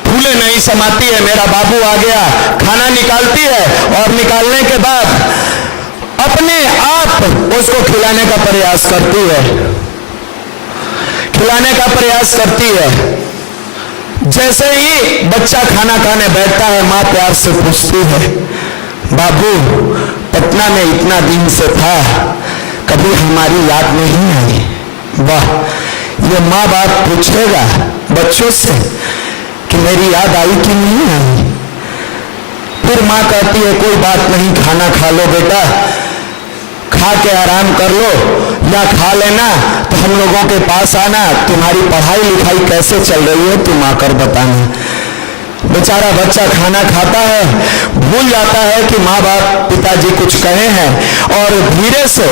फूले नहीं समाती है, मेरा बाबू आ गया। खाना निकालती है और निकालने के बाद अपने आप उसको खिलाने का प्रयास करती है, खिलाने का प्रयास करती है। जैसे ही बच्चा खाना खाने बैठता है, माँ प्यार से पूछती है, बाबू पटना में इतना दिन से था, कभी हमारी याद नहीं आई? वाह, ये माँ बाप पूछेगा बच्चों से कि मेरी याद आई कि नहीं आई? फिर माँ कहती है कोई बात नहीं, खाना खा लो बेटा, खा के आराम कर लो, या खा लेना तो हम लोगों के पास आना, तुम्हारी पढ़ाई लिखाई कैसे चल रही है तुम आकर बताना। बेचारा बच्चा खाना खाता है, भूल जाता है कि माँ बाप पिताजी कुछ कहे हैं, और धीरे से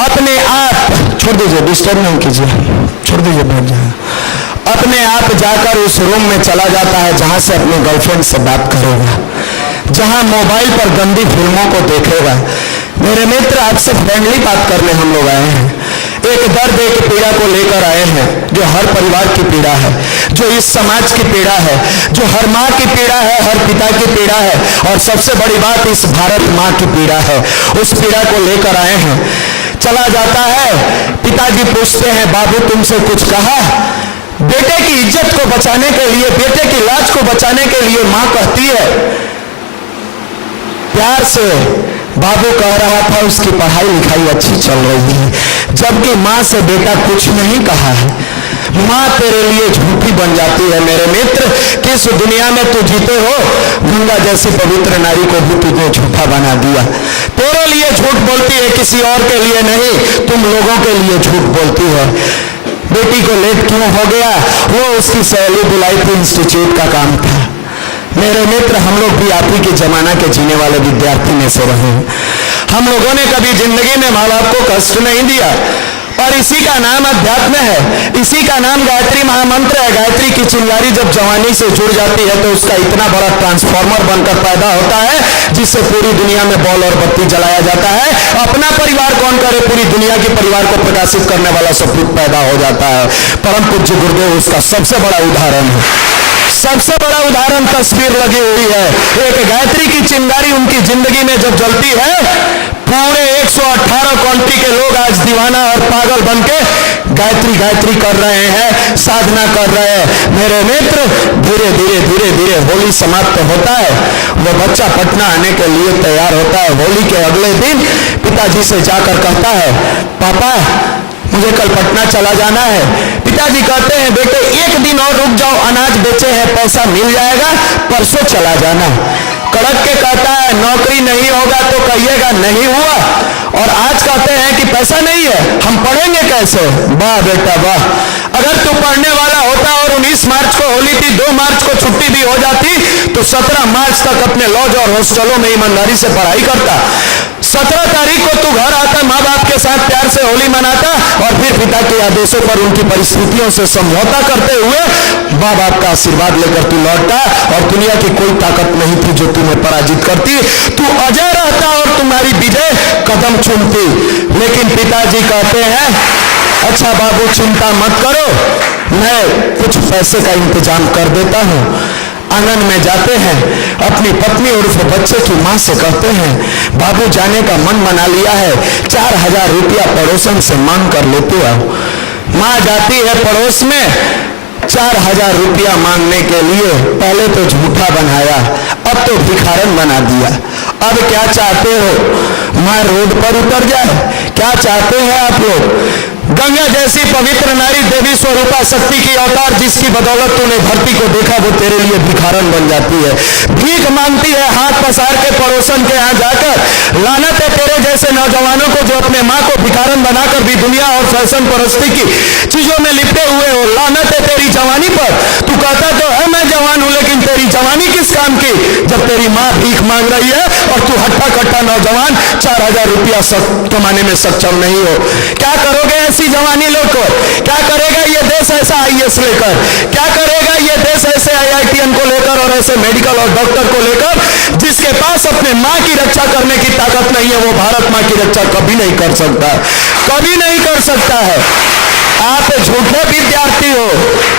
अपने आप, छोड़ दीजिए डिस्टर्ब नहीं कीजिए, छोड़ दीजिए बैठ जाए, अपने आप जाकर उस रूम में चला जाता है जहां से अपने गर्लफ्रेंड से बात करेगा, जहां मोबाइल पर गंदी फिल्मों को देखेगा। मेरे मित्र, आपसे फ्रेंडली बात करने हम लोग आए हैं। एक दर्द, एक पीड़ा को लेकर आए हैं जो हर परिवार की पीड़ा है, जो इस समाज की पीड़ा है, जो हर माँ की पीड़ा है, हर पिता की पीड़ा है, और सबसे बड़ी बात इस भारत माँ की पीड़ा है। उस पीड़ा को लेकर आए हैं। चला जाता है, पिताजी पूछते हैं बाबू तुमसे कुछ कहा? बेटे की इज्जत को बचाने के लिए, बेटे की लाज को बचाने के लिए माँ कहती है, प्यार से बाबू कह रहा था उसकी पढ़ाई लिखाई अच्छी चल रही है, जबकि माँ से बेटा कुछ नहीं कहा है। माँ तेरे लिए झूठी बन जाती है। मेरे मित्र, किस दुनिया में तू जीते हो? गंगा जैसी पवित्र नारी को भी तुझे झूठा बना दिया। तेरे लिए झूठ बोलती है, किसी और के लिए नहीं, तुम लोगों के लिए झूठ बोलती है। बेटी को लेट क्यों हो गया? वो उसकी सहेली बुलाई थी, इंस्टीट्यूट का काम था। मेरे मित्र, हम लोग भी आप ही के जमाना के जीने वाले विद्यार्थी में से रहे हैं। हम लोगों ने कभी जिंदगी में माँ बाप को कष्ट नहीं दिया, और इसी का नाम अध्यात्म है, इसी का नाम गायत्री महामंत्र है। गायत्री की चिंगारी जब जवानी से जुड़ जाती है तो उसका इतना बड़ा ट्रांसफॉर्मर बनकर पैदा होता है, जिससे पूरी दुनिया में बॉल और बत्ती जलाया जाता है। अपना परिवार कौन करे, पूरी दुनिया के परिवार को प्रकाशित करने वाला सपूत पैदा हो जाता है। परम पूज्य गुरुदेव उसका सबसे बड़ा उदाहरण है। सबसे बड़ा उदाहरण तस्वीर लगी हुई है। एक गायत्री की चिंगारी उनकी जिंदगी में जब जलती है, पूरे 118 कंट्री के लोग आज दीवाना और पागल बनके गायत्री गायत्री कर रहे हैं, साधना कर रहे हैं। मेरे मित्र, धीरे धीरे धीरे धीरे होली समाप्त होता है। वो बच्चा पटना आने के लिए तैयार होता है। होली के अगले दिन पिताजी से जाकर कहता है, पापा मुझे कल पटना चला जाना है। पिताजी कहते हैं, बेटे 1 दिन और रुक जाओ, अनाज बेचे हैं, पैसा मिल जाएगा, परसों चला जाना। कड़क के कहता है, नौकरी नहीं होगा तो कहिएगा नहीं हुआ, और आज कहते हैं कि पैसा नहीं है, हम पढ़ेंगे कैसे? वाह बेटा वाह, अगर तू पढ़ने वाला होता और 19 मार्च को होली थी, 2 मार्च को छुट्टी भी हो जाती, तो 17 मार्च तक अपने लॉज और हॉस्टलों में ईमानदारी से पढ़ाई करता। 17 तारीख को तू घर आता, माँ बाप के साथ प्यार से होली मनाता, और फिर पिता के आदेशों पर उनकी परिस्थितियों से समझौता करते हुए माँ बाप का आशीर्वाद लेकर तू लौटता, और दुनिया की कोई ताकत नहीं थी जो तुम्हें पराजित करती। तू अजय रहता और तुम्हारी विजय कदम चूमती। लेकिन पिताजी कहते हैं, अच्छा बाबू चिंता मत करो, मैं कुछ पैसे का इंतजाम कर देता हूँ। आंगन में जाते हैं, अपनी पत्नी और बच्चे की माँ से कहते हैं, बाबू जाने का मन बना लिया है, 4000 रुपया पड़ोसन से मांग कर लेते आओ। माँ जाती है पड़ोस में 4000 रुपया मांगने के लिए। पहले तो झूठा बनाया, अब तो भिखारन बना दिया। अब क्या चाहते हो, माँ रोड पर उतर जाए? क्या चाहते हैं आप लोग? गंगा जैसी पवित्र नारी, देवी स्वरूपा शक्ति की अवतार, जिसकी बदौलत तूने धरती को देखा, वो तेरे लिए भिखारन बन जाती है। भीख मांगती है हाथ पसार के पड़ोसन के यहाँ जाकर। लानत है तेरे जैसे नौजवानों को जो अपने माँ को भिखारन बनाकर भी दुनिया और फैशन परस्ती की चीजों में लिपटे हुए हो। लानत है तेरी जवानी पर। तू कहता तो है मैं जवान हूं, लेकिन तेरी जवानी किस काम की जब तेरी माँ भीख मांग रही है और तू हट्टा कट्टा नौजवान 4000 रुपया कमाने में सक्षम नहीं हो। क्या करोगे ऐसी जवानी लेकर? क्या करेगा ये देश ऐसा IAS लेकर? क्या करेगा ये देश ऐसे IITN को लेकर और ऐसे मेडिकल और डॉक्टर को लेकर जिसके पास अपने माँ की रक्षा करने की ताकत नहीं है? वो भारत माँ की रक्षा कभी नहीं कर सकता, कभी नहीं कर सकता है। आप झूठे विद्यार्थी हो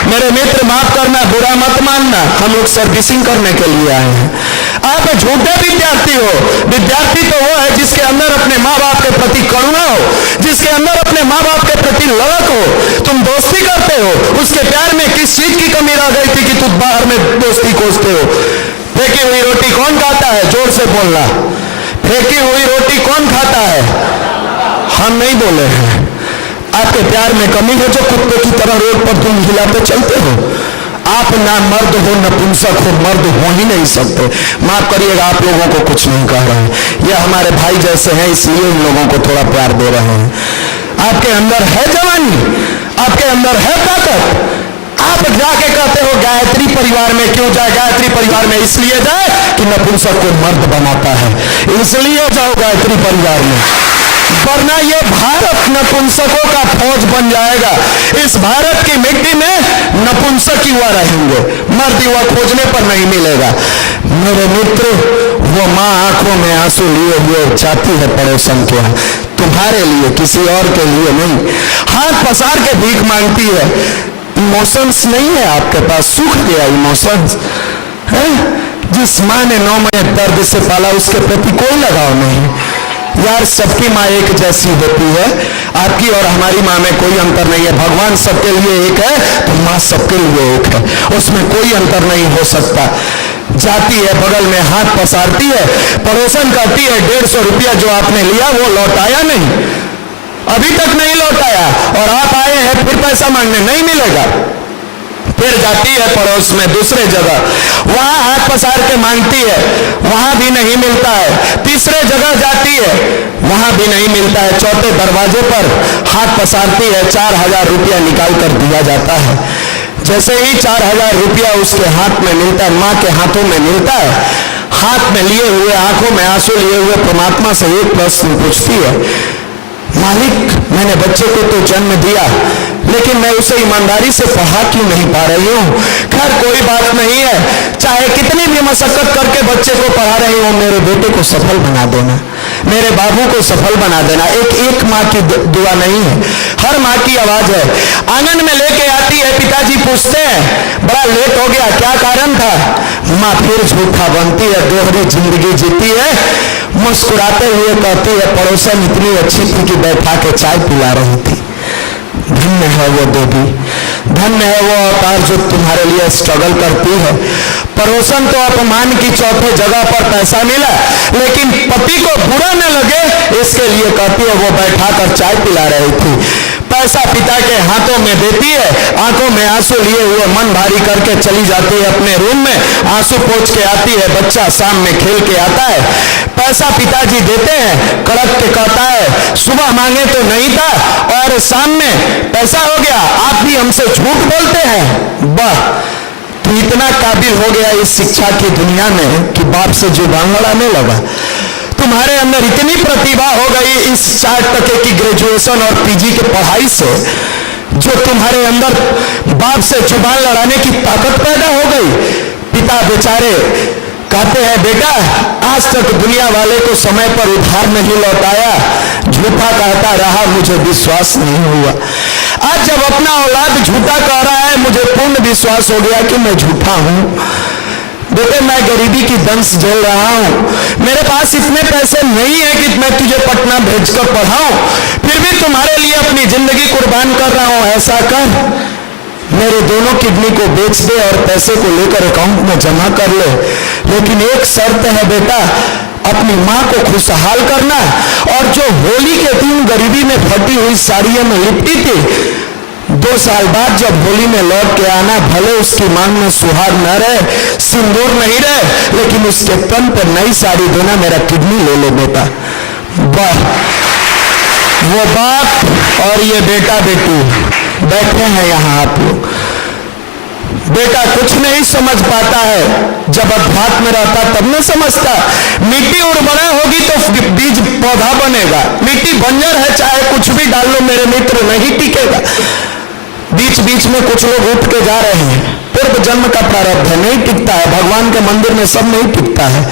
मेरे मित्र, माफ करना, बुरा मत मानना, हम लोग सर्विसिंग करने के लिए आए हैं। आप झूठे विद्यार्थी हो। विद्यार्थी तो वो है जिसके अंदर अपने माँ बाप के प्रति करुणा हो, जिसके अंदर अपने माँ बाप के प्रति लड़क हो। तुम दोस्ती करते हो, उसके प्यार में किस चीज की कमी रह गई थी कि तुम बाहर में दोस्ती खोजते हो? फेंकी हुई रोटी कौन खाता है? जोर से बोलना। फेंकी हुई रोटी कौन खाता है? हम नहीं बोले हैं। आपके प्यार में कमी है जो कुत्ते की तरह रोड पर तुम हिलाते चलते हो। आप ना मर्द हो नपुंसक हो, मर्द हो ही नहीं सकते। माफ करिएगा, आप लोगों को कुछ नहीं कह रहे हैं, ये हमारे भाई जैसे हैं इसलिए इन लोगों को थोड़ा प्यार दे रहे हैं। आपके अंदर है जवानी, आपके अंदर है ताकत। आप जाके कहते हो गायत्री परिवार में क्यों जाए? गायत्री परिवार में इसलिए जाए कि नपुंसक को मर्द बनाता है, इसलिए जाओ गायत्री परिवार में, वरना ये भारत नपुंसकों का फौज बन जाएगा। इस भारत की मिट्टी में नपुंसक युवा रहेंगे, मर्द युवा खोजने पर नहीं मिलेगा। मेरे मित्र, वो माँ आंखों में आंसू लिए हुए जाती है पड़ोसन के यहाँ, तुम्हारे लिए, किसी और के लिए नहीं। हाथ पसार के भीख मांगती है। इमोशंस नहीं है आपके पास, सूख गया इमोशंस है। जिस माँ ने 9 महीने दर्द से पाला उसके प्रति कोई लगाव नहीं। यार, सबकी माँ एक जैसी होती है, आपकी और हमारी माँ में कोई अंतर नहीं है। भगवान सबके लिए एक है तो माँ सबके लिए एक है, उसमें कोई अंतर नहीं हो सकता। जाती है बगल में हाथ पसारती है, पड़ोसन कहती है 150 रुपया जो आपने लिया वो लौटाया नहीं, अभी तक नहीं लौटाया, और आप आए हैं फिर पैसा मांगने, नहीं मिलेगा। फिर जाती है पड़ोस में दूसरे जगह, वहां हाथ पसार के मांगती है, वहां भी नहीं मिलता है। तीसरे जगह जाती है, वहां भी नहीं मिलता है। चौथे दरवाजे पर हाथ पसारती है, 4000 रुपया निकाल कर दिया जाता है। जैसे ही 4000 रुपया उसके हाथ में मिलता है, माँ के हाथों में मिलता है, हाथ में लिए हुए, आंखों में आंसू लिए हुए परमात्मा से एक प्रश्न पूछती है, मालिक, मैंने बच्चे को तो जन्म दिया, लेकिन मैं उसे ईमानदारी से पढ़ा क्यों नहीं पा रही हूँ? खैर कोई बात नहीं है, चाहे कितनी भी मशक्कत करके बच्चे को पढ़ा रही हूँ, मेरे बेटे को सफल बना देना, मेरे बाबू को सफल बना देना। एक माँ की दुआ नहीं है, हर माँ की आवाज है। आंगन में लेके आती है, पिताजी पूछते हैं बड़ा लेट हो गया, क्या कारण था? माँ फिर झूठा बनती है, दोहरी जिंदगी जीती है, मुस्कुराते हुए कहती है पड़ोसन इतनी अच्छी थी कि बैठा के चाय पिला रही थी। धन्य है वो देवी, धन्य है वो अवतार जो तुम्हारे लिए स्ट्रगल करती है। पड़ोसन तो अपमान की चौथे जगह पर पैसा मिला, लेकिन पति को बुरा न लगे इसके लिए कहती है वो बैठा कर चाय पिला रही थी। पैसा पिता के हाथों में देती है, आंखों में आंसू लिए हुए मन भारी करके चली जाती है अपने रूम में, आंसू पोंछ के आती है, बच्चा शाम में खेल के आता है। पैसा पिताजी देते हैं, कड़क के कहता है सुबह मांगे तो नहीं था और शाम में पैसा हो गया, आप भी हमसे झूठ बोलते हैं। वाह, तो इतना काबिल हो गया इस शिक्षा की दुनिया में कि बाप से जुबान लड़ाने लगा। तुम्हारे अंदर इतनी प्रतिभा हो गई इस 4 टके की ग्रेजुएशन और पीजी के पढ़ाई से, जो तुम्हारे अंदर बाप से जुबान लड़ाने की ताकत पैदा हो गई। पिता बेचारे कहते हैं बेटा आज तक दुनिया वाले को समय पर उधार नहीं लौटाया, झूठा कहता रहा, मुझे विश्वास नहीं हुआ। आज जब अपना औलाद झूठा कह रहा है, मुझे पूर्ण विश्वास हो गया कि मैं झूठा हूं। बेटे मैं गरीबी की दंश झेल रहा हूं, मेरे पास इतने पैसे नहीं है कि मैं तुझे पटना भेजकर पढ़ाऊं, फिर भी तुम्हारे लिए अपनी जिंदगी कुर्बान कर रहा हूं। ऐसा कर, मेरे दोनों किडनी को बेच दे और पैसे को लेकर अकाउंट में जमा कर ले, लेकिन एक शर्त है बेटा, अपनी माँ को खुशहाल करना, और जो होली के दिन गरीबी में फटी हुई साड़ियों में लिपटी थी, 2 साल बाद जब होली में लौट के आना, भले उसकी मांग में सुहाग न रहे, सिंदूर नहीं रहे, लेकिन उसके तन पर नई साड़ी देना, मेरा किडनी ले ले बेटा। वाह, वो बाप और ये बेटा बेटी बैठे हैं यहाँ आप लोग। बेटा कुछ नहीं समझ पाता है, जब अध्यात्म में रहता तब न समझता। मिट्टी उर्वरा होगी तो बीज पौधा बनेगा, मिट्टी बंजर है चाहे कुछ भी डाल लो मेरे मित्र नहीं टिकेगा। बीच बीच में कुछ लोग उठ के जा रहे हैं, पूर्व जन्म का प्रारब्ध है, नहीं टिकता है। भगवान के मंदिर में सब नहीं टिकता है,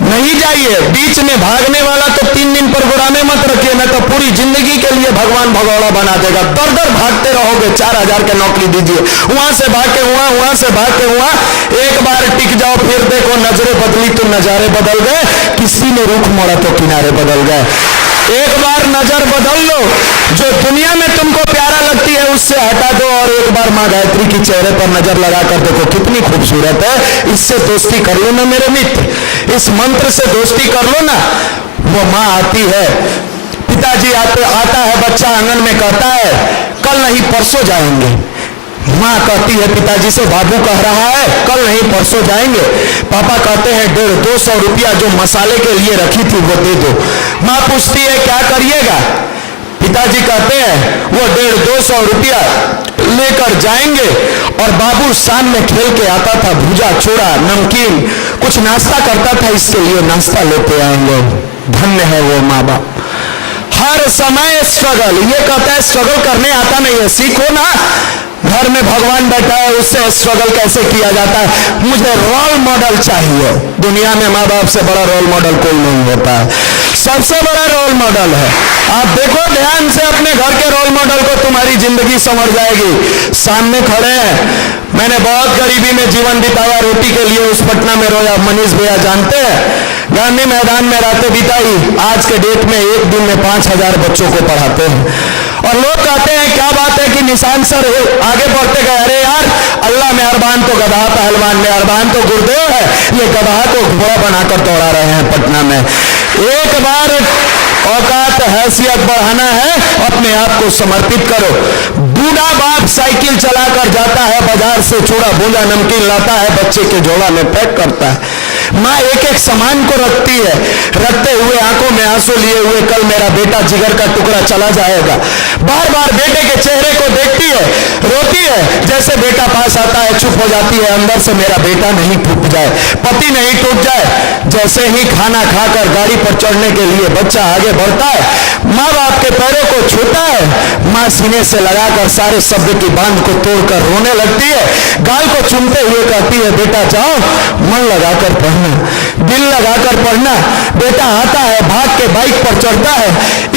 नहीं जाइए। बीच में भागने वाला तो 3 दिन पर गुराने मत रखिए, न तो पूरी जिंदगी के लिए भगवान भगौड़ा बना देगा। दर दर भागते रहोगे, 4000 की नौकरी दीजिए, वहां से भाग के वहां से भाग के वहां। एक बार टिक जाओ, फिर देखो नजरें बदली तो नजारे बदल गए, किसी ने रुख मोड़ा तो किनारे बदल गए। एक बार नजर बदल लो, जो दुनिया में तुमको प्यारा लगती है उससे हटा दो, और एक बार माँ गायत्री की चेहरे पर नजर लगा कर देखो कितनी खूबसूरत है। इससे दोस्ती कर लो ना मेरे मित्र, इस मंत्र से दोस्ती कर लो ना। वो माँ आती है, पिताजी आता है, बच्चा आंगन में कहता है कल नहीं परसों जाएंगे। माँ कहती है पिताजी से बाबू कह रहा है कल नहीं परसों जाएंगे। पापा कहते हैं 150-200 रुपया जो मसाले के लिए रखी थी वो दे दो। माँ पूछती है क्या करिएगा? पिताजी कहते हैं वो 150-200 रुपया लेकर जाएंगे, और बाबू शाम में खेल के आता था, भुजा चूड़ा नमकीन कुछ नाश्ता करता था, इसके लिए नाश्ता लेते आएंगे। धन्य है वो माँ बाप। हर समय स्ट्रगल, ये कहता है स्ट्रगल करने आता नहीं है, सीखो ना। घर में भगवान बैठा है, उससे स्ट्रगल कैसे किया जाता है। मुझे रोल मॉडल चाहिए। दुनिया में माँ बाप से बड़ा रोल मॉडल कोई नहीं होता है, सबसे बड़ा रोल मॉडल है। आप देखो ध्यान से अपने घर के रोल मॉडल को, तुम्हारी जिंदगी संवर जाएगी। सामने खड़े हैं, मैंने बहुत गरीबी में जीवन बिताया, रोटी के लिए उस पटना में रोया। मनीष भैया जानते हैं, गांधी मैदान में रातें बिताई। आज के डेट में एक दिन में 5000 बच्चों को पढ़ाते हैं। और लोग कहते हैं क्या बात है कि निशान सर आगे बढ़ते गए। अरे यार, अल्लाह मेहरबान तो गधा पहलवान मेहरबान तो गुरुदेव है, ये गधा को घोड़ा बनाकर दौड़ा रहे हैं पटना में। एक बार औकात हैसियत बढ़ाना है, अपने आप को समर्पित करो। बूढ़ा बाप साइकिल चलाकर जाता है, बाजार से चूड़ा भूजा नमकीन लाता है, बच्चे के झोला में पैक करता है। माँ एक एक सामान को रखती है, रखते हुए आंखों में आंसू लिए हुए कल मेरा बेटा जिगर का टुकड़ा चला जाएगा। बार बार बेटे के चेहरे को देखती है, रोती है। जैसे बेटा पास आता है चुप हो जाती है, अंदर से मेरा बेटा नहीं टूट जाए, पति नहीं टूट जाए। जैसे ही खाना खाकर गाड़ी पर चढ़ने के लिए बच्चा आगे बढ़ता है, माँ बाप के पैरों को छूता है। माँ सीने से लगाकर सारे शब्द की बांध को तोड़कर रोने लगती है, गाल को चूमते हुए कहती है बेटा जाओ, मन लगाकर पढ़ना, दिल लगाकर पढ़ना। बेटा आता है, भाग के बाइक पर चढ़ता है।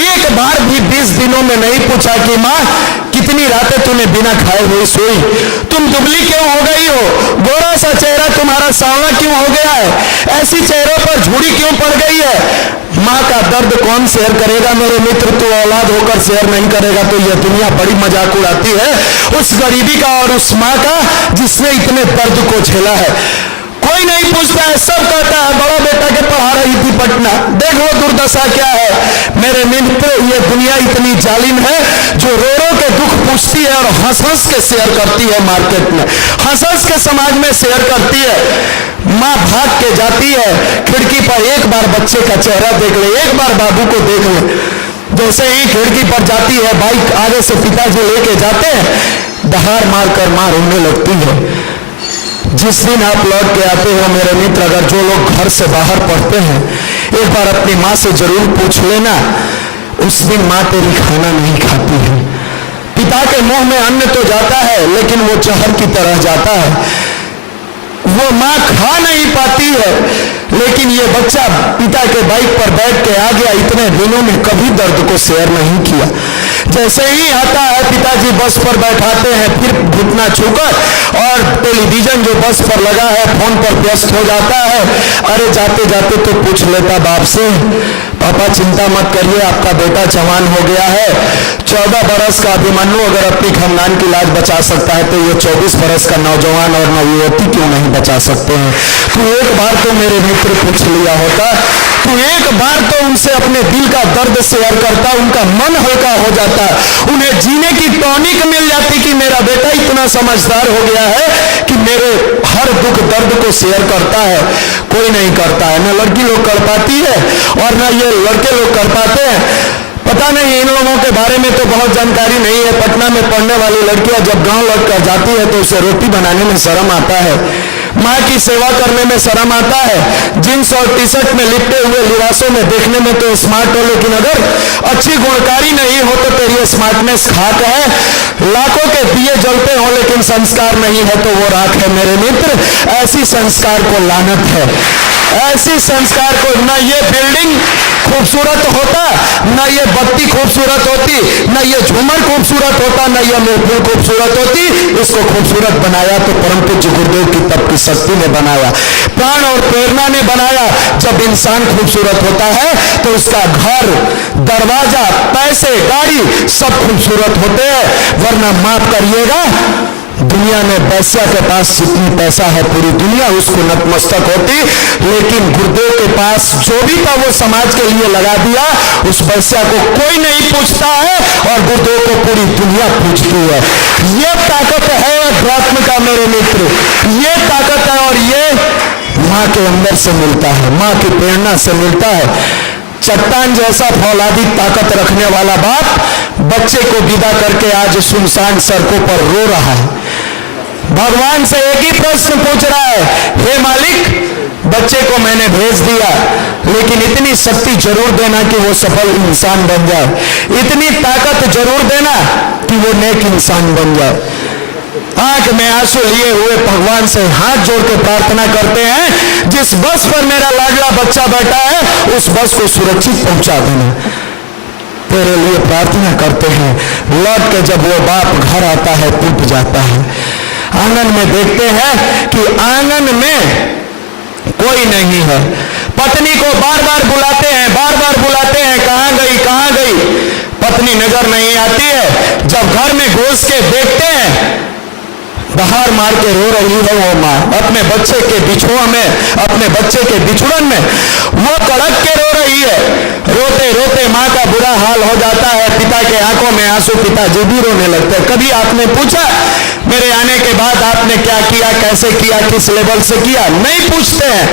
एक बार भी 20 दिनों में नहीं पूछा कि माँ कितनी रातें तूने बिना खाए हुए सोई, तुम दुबली क्यों हो गई हो, गोरा सा चेहरा तुम्हारा सांवला क्यों हो गया है, ऐसी चेहरों पर झुर्री क्यों पड़ गई है। माँ का दर्द कौन शेयर करेगा मेरे मित्र? तू औलाद होकर शेयर नहीं करेगा तो यह दुनिया बड़ी मजाक उड़ाती है उस गरीबी का और उस माँ का जिसने इतने दर्द को झेला है। कोई नहीं पूछता है, सब कहता है बड़ा बेटा के पढ़ा रही थी पटना, देखो दुर्दशा क्या है। मेरे मित्र, ये दुनिया इतनी जालिम है जो रो रो के दुख पूछती है और हंस हंस के शेयर करती है, मार्केट में हंस हंस के समाज में शेयर करती है। माँ भाग के जाती है खिड़की पर, एक बार बच्चे का चेहरा देख ले, एक बार बाबू को देख ले। जैसे ही खिड़की पर जाती है, बाइक आगे से पिताजी लेके जाते हैं, दहाड़ मारकर माँ रोने लगती है। जिस दिन आप लौट के आते हो मेरे मित्र, अगर जो लोग घर से बाहर पढ़ते हैं, एक बार अपनी माँ से जरूर पूछ लेना, उस दिन माँ तेरी खाना नहीं खाती है। पिता के मुंह में अन्न तो जाता है लेकिन वो जहर की तरह जाता है। वो माँ खा नहीं पाती है, लेकिन ये बच्चा पिता के बाइक पर बैठ के आ गया, इतने दिनों में कभी दर्द को शेयर नहीं किया। जैसे ही आता है पिताजी बस पर बैठाते हैं, फिर घुटना छूकर, और टेलीविजन जो बस पर लगा है फोन पर व्यस्त हो जाता है। अरे जाते जाते तो पूछ लेता बाप से, पापा चिंता मत करिए, आपका बेटा जवान हो गया है। 14 बरस का अभिमन्यु अगर अपनी खानदान की लाज बचा सकता है तो ये 24 बरस का नौजवान और नवयुवती क्यों नहीं बचा सकते हैं। तू एक बार तो मेरे मित्र पूछ लिया होता, तू एक बार तो उनसे अपने दिल का दर्द शेयर करता, उनका मन हल्का हो जाता, उन्हें जीने की टॉनिक मिल जाती कि मेरा बेटा इतना समझदार हो गया है कि मेरे हर दुख दर्द को शेयर करता है। कोई नहीं करता है, ना लड़की लोग कर पाती है और ना ये लड़के लोग कर पाते हैं। पता नहीं इन लोगों के बारे में तो बहुत जानकारी नहीं है। पटना में पढ़ने वाली लड़कियां जब गांव लौटकर जाती है तो उसे रोटी बनाने में शर्म आता है, माँ की सेवा करने में शर्म आता है। जींस और टी शर्ट में लिपटे हुए लिबासों में देखने में तो स्मार्ट हो, लेकिन अगर अच्छी गुणकारी नहीं हो तो तेरी स्मार्टनेस खाक है। लाखों के दिए जलते हो लेकिन संस्कार नहीं है तो वो राख है। मेरे मित्र, ऐसी संस्कार को लानत है, ऐसी संस्कार को। न ये बिल्डिंग खूबसूरत होता, न ये बत्ती खूबसूरत होती, न ये झूमर खूबसूरत होता, न ये महफिल खूबसूरत होती। इसको खूबसूरत बनाया तो परम पूज्य गुरुदेव की तप की शक्ति ने बनाया, प्राण और प्रेरणा ने बनाया। जब इंसान खूबसूरत होता है तो उसका घर, दरवाजा, पैसे, गाड़ी सब खूबसूरत होते हैं। वरना माफ करिएगा, दुनिया में वैश्या के पास जितनी पैसा है पूरी दुनिया उसको नतमस्तक होती, लेकिन गुरुदेव के पास जो भी था वो समाज के लिए लगा दिया। उस वैश्या को कोई नहीं पूछता है और गुरुदेव को पूरी दुनिया पूछती है। ये ताकत है अध्यात्म का मेरे मित्र, ये ताकत है। और ये माँ के अंदर से मिलता है, माँ की प्रेरणा से मिलता है। चट्टान जैसा फौलादी ताकत रखने वाला बाप बच्चे को विदा करके आज सुनसान सड़कों पर रो रहा है। भगवान से एक ही प्रश्न पूछ रहा है, हे मालिक, बच्चे को मैंने भेज दिया, लेकिन इतनी शक्ति जरूर देना कि वो सफल इंसान बन जाए, इतनी ताकत जरूर देना कि वो नेक इंसान बन जाए। आंख में आंसू लिए हुए भगवान से हाथ जोड़ के प्रार्थना करते हैं, जिस बस पर मेरा लाडला बच्चा बैठा है उस बस को सुरक्षित पहुंचा देना। तेरे लिए प्रार्थना करते हैं। लौट के जब वो बाप घर आता है टूट जाता है। आंगन में देखते हैं कि आंगन में कोई नहीं है। पत्नी को बार बार बुलाते हैं, बार बार बुलाते हैं, कहां गई, कहां गई। पत्नी नजर नहीं आती है। जब घर में घुस के देखते हैं, बाहर मार के रो रही है वो माँ अपने बच्चे के बिछुआ में, अपने बच्चे के बिछुड़न में वो कड़क के रो रही है। रोते रोते माँ का बुरा हाल हो जाता है। पिता के आंखों में आंसू, पिताजी भी रोने लगते हैं। कभी आपने पूछा मेरे आने के बाद आपने क्या किया, कैसे किया, किस लेवल से किया? नहीं पूछते हैं।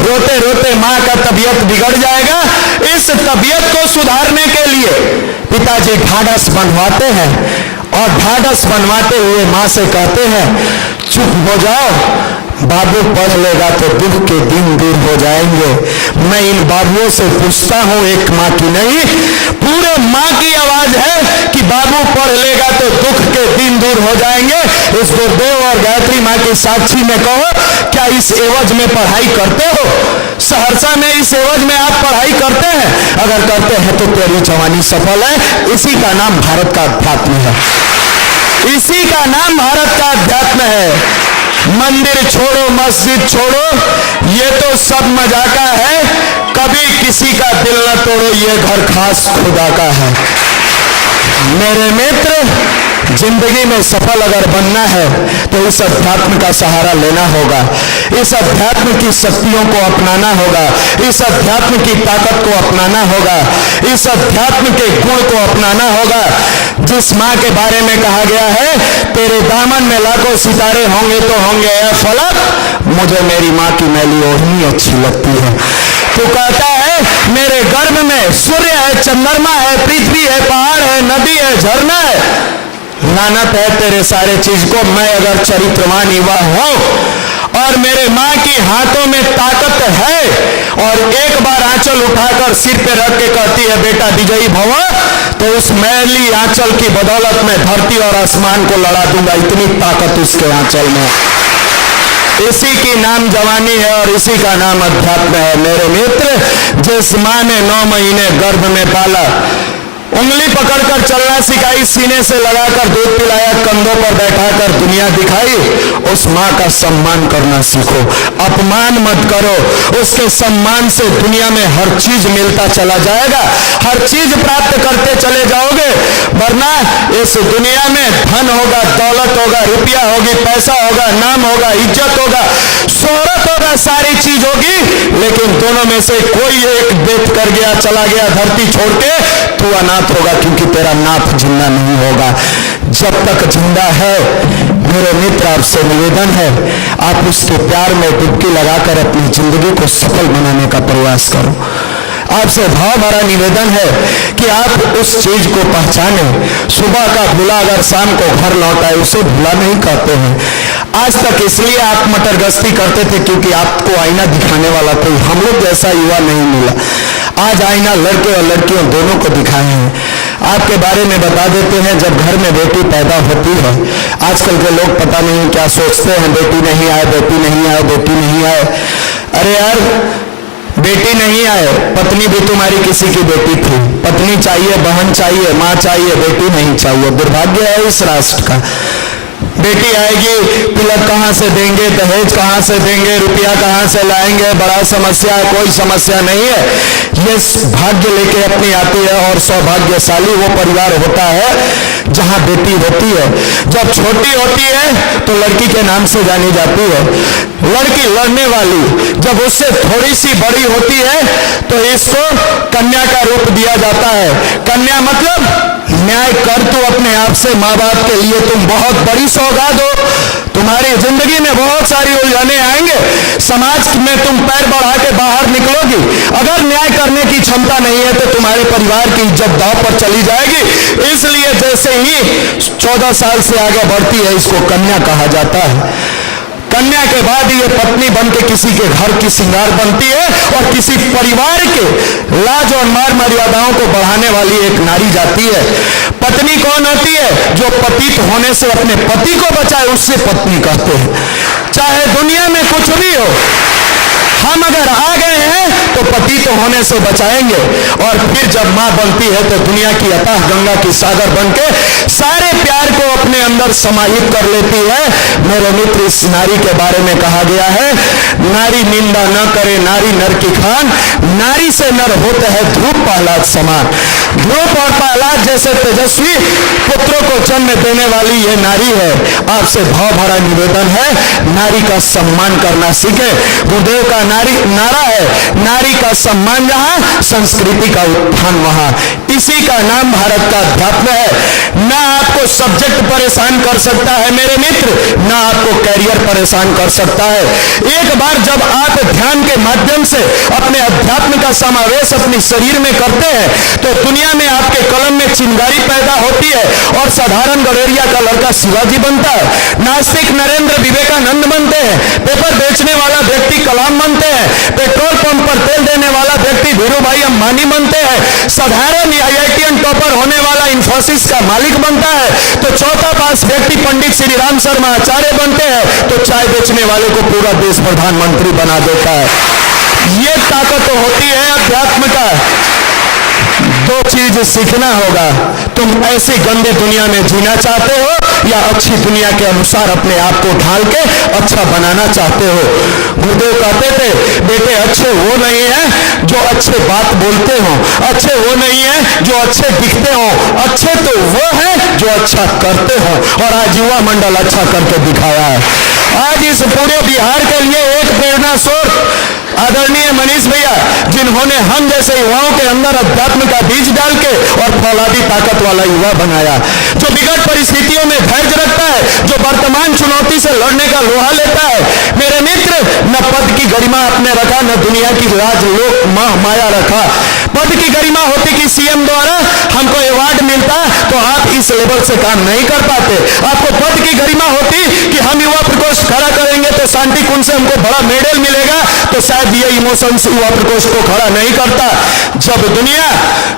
रोते रोते माँ का तबीयत बिगड़ जाएगा। इस तबीयत को सुधारने के लिए पिताजी ढाढ़स बनवाते हैं और ढाढ़स बनवाते हुए माँ से कहते हैं, चुप हो जाओ, बाबू पढ़ लेगा तो दुख के दिन दूर हो जाएंगे। मैं इन बाबुओं से पूछता हूँ, एक माँ की नहीं, पूरे माँ की आवाज है कि बाबू पढ़ लेगा तो दुख के दिन दूर हो जाएंगे। इस गुरुदेव और गायत्री माँ की साक्षी में कहो, क्या इस एवज में पढ़ाई करते हो? सहरसा में इस एवज में आप पढ़ाई करते हैं? अगर करते हैं तो तेरी जवानी सफल है। इसी का नाम भारत का अध्यात्म है, इसी का नाम भारत का अध्यात्म है। मंदिर छोड़ो, मस्जिद छोड़ो, ये तो सब मजाका है। कभी किसी का दिल न तोड़ो, ये घर खास खुदा का है। मेरे मित्र, जिंदगी में सफल अगर बनना है तो इस अध्यात्म का सहारा लेना होगा, इस अध्यात्म की शक्तियों को अपनाना होगा, इस अध्यात्म की ताकत को अपनाना होगा, इस अध्यात्म के गुण को अपनाना होगा। जिस माँ के बारे में कहा गया है, तेरे दामन में लाखों सितारे होंगे तो होंगे ऐ फलक, मुझे मेरी माँ की मैली ओढ़नी अच्छी लगती है। तो कहता है, मेरे गर्भ में सूर्य है, चंद्रमा है, पृथ्वी है, पहाड़ है, नदी है, झरना है। लानत है तेरे सारे चीज को। मैं अगर चरित्रवान युवा हूं और मेरे माँ की हाथों में ताकत है और एक बार आंचल उठाकर सिर पे रख के कहती है, बेटा विजयी भव, तो उस मैली आंचल की बदौलत में धरती और आसमान को लड़ा दूंगा। इतनी ताकत उसके आंचल में। इसी की नाम जवानी है और इसी का नाम अध्यात्म है। मेरे मित्र, जिस माँ ने 9 महीने गर्भ में पाला, उंगली पकड़कर चलना सिखाई, सीने से लगाकर दूध पिलाया, कंधों पर बैठाकर दुनिया दिखाई, उस माँ का सम्मान करना सीखो। अपमान मत करो। उसके सम्मान से दुनिया में हर चीज मिलता चला जाएगा, हर चीज प्राप्त करते चले जाओगे। वरना इस दुनिया में धन होगा, दौलत होगा, रुपया होगी, पैसा होगा, नाम होगा, इज्जत होगा, शोहरत होगा, सारी चीज होगी, लेकिन दोनों में से कोई एक बेट कर गया, चला गया धरती छोड़ के, तू अनाथ होगा, क्योंकि तेरा नाथ जिंदा नहीं होगा। जब तक जिंदा है, मेरे मित्र, आपसे निवेदन है, आप उसके प्यार में डुबकी लगाकर अपनी जिंदगी को सफल बनाने का प्रयास करो। आपसे भाव भरा निवेदन है कि आप उस चीज को पहचाने। सुबह का भूला अगर शाम को घर लौटाए उसे भूला नहीं कहते हैं। आज तक इसलिए आप मटरगश्ती करते थे क्योंकि आपको आईना दिखाने वाला कोई हम लोग जैसा युवा नहीं मिला। आज आईना लड़के और लड़कियों दोनों को दिखाए हैं। आपके बारे में बता देते हैं, जब घर में बेटी पैदा होती है, आजकल के लोग पता नहीं क्या सोचते हैं, बेटी नहीं आए, बेटी नहीं आए, बेटी नहीं आए। अरे यार, बेटी नहीं आए, पत्नी भी तुम्हारी किसी की बेटी थी। पत्नी चाहिए, बहन चाहिए, माँ चाहिए, बेटी नहीं चाहिए। दुर्भाग्य है इस राष्ट्र का। बेटी आएगी, तिलक कहाँ से देंगे, दहेज कहाँ से देंगे, रुपया कहाँ से लाएंगे, बड़ा समस्या है। कोई समस्या नहीं है, ये भाग्य लेके अपनी आती है। और सौभाग्यशाली वो परिवार होता है जहाँ बेटी होती है। जब छोटी होती है तो लड़की के नाम से जानी जाती है। लड़की लड़ने वाली जब उससे थोड़ी सी बड़ी होती है तो इसको कन्या का रूप दिया जाता है। कन्या मतलब न्याय कर तू अपने आप से, माँ बाप के लिए तुम बहुत बड़ी सौगात हो। तुम्हारी जिंदगी में बहुत सारी उलझने आएंगे, समाज में तुम पैर बढ़ा के बाहर निकलोगी। अगर न्याय करने की क्षमता नहीं है तो तुम्हारे परिवार की इज्जत दांव पर चली जाएगी। इसलिए जैसे ही 14 साल से आगे बढ़ती है इसको कन्या कहा जाता है। कन्या के बाद ये पत्नी बन के किसी के घर की श्रृंगार बनती है और किसी परिवार के लाज और मान मर्यादाओं को बढ़ाने वाली एक नारी जाती है। पत्नी कौन होती है? जो पतित होने से अपने पति को बचाए, उससे पत्नी कहते हैं। चाहे दुनिया में कुछ भी हो, हम अगर आ गए हैं तो पतित होने से बचाएंगे। और फिर जब मां बनती है तो दुनिया की अथाह गंगा की सागर बनके सारे प्यार को अपने अंदर समाहित कर लेती है। मेरे मित्र, इस नारी के बारे में कहा गया है, नारी निंदा न करे नारी नर की खान, नारी से नर होते हैं ध्रुव प्रहलाद समान। ध्रुव और प्रहलाद जैसे तेजस्वी पुत्रों को जन्म देने वाली ये नारी है। आपसे भाव भरा निवेदन है, नारी का सम्मान करना सीखे। गुरुदेव का नारा है, नारी का सम्मान जहां, संस्कृति का उत्थान वहां। इसी का नाम भारत का अध्यात्म है। ना आपको सब्जेक्ट परेशान कर सकता है मेरे मित्र, ना आपको कैरियर परेशान कर सकता है। एक बार जब आप ध्यान के माध्यम से अपने अध्यात्म का समावेश अपने शरीर में करते हैं तो दुनिया में आपके कलम में चिंगारी पैदा होती है और साधारण गलेरिया का लड़का शिवाजी बनता है। नास्तिक नरेंद्र विवेकानंद बनते हैं। पेपर बेचने वाला व्यक्ति कलाम बनते हैं। पेट्रोल पंप पर तेल देने वाला व्यक्ति धीरू भाई अंबानी बनते हैं। साधारण IITian टॉपर होने वाला इंफोसिस का मालिक बनता है तो चौथा पास व्यक्ति पंडित श्री राम शर्मा आचार्य बनते हैं तो चाय बेचने वाले को पूरा देश प्रधानमंत्री बना देता है। ये ताकत होती है अध्यात्म का। दो चीज सीखना होगा, तुम ऐसी गंदे दुनिया में जीना चाहते हो या अच्छी दुनिया के अनुसार अपने आप को ढाल के अच्छा बनाना चाहते हो। गुरुदेव कहते थे, बेटे अच्छे वो नहीं है जो अच्छे बात बोलते हो, अच्छे वो नहीं है जो अच्छे दिखते हो, अच्छे तो वो है जो अच्छा करते हो। और आज युवा मंडल अच्छा करके दिखाया है। आज इस पूरे बिहार के लिए एक प्रेरणा स्रोत आदरणीय मनीष भैया, जिन्होंने हम जैसे युवाओं के अंदर अध्यात्म का बीज डाल के और फौलादी ताकत वाला युवा बनाया, जो विकट परिस्थितियों में धैर्य रखता है, जो वर्तमान चुनौती से लड़ने का लोहा लेता है। मेरे मित्र, न पद की गरिमा आपने रखा, न दुनिया की राज लोक माया रखा। पद की गरिमा होती कि CM द्वारा हमको अवार्ड मिलता तो आप इस लेवल से काम नहीं कर पाते। आपको पद की गरिमा होती कि हम युवा प्रकोष्ठ खड़ा करेंगे तो शांति कुंज से हमको बड़ा मेडल मिलेगा, तो शायद ये इमोशंस युवा प्रकोष्ठ को खड़ा नहीं करता। जब दुनिया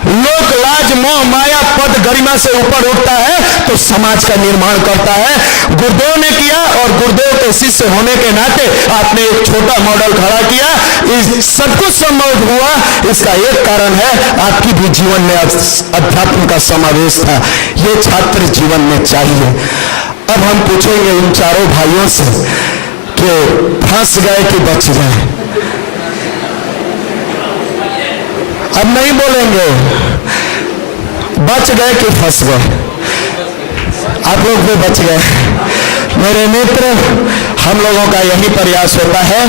लोक लाज मोह माया पद गरिमा से ऊपर उठता है तो समाज का निर्माण करता है। गुरुदेव ने किया और गुरुदेव के शिष्य होने के नाते आपने एक छोटा मॉडल खड़ा किया। इस सब कुछ संभव हुआ, इसका एक कारण है आपकी भी जीवन में अध्यात्म का समावेश था। ये छात्र जीवन में चाहिए। अब हम पूछेंगे इन चारों भाइयों से कि फंस गए कि बच गए। अब नहीं बोलेंगे बच गए कि फंस गए। आप लोग भी बच गए। मेरे मित्र, हम लोगों का यही प्रयास होता है,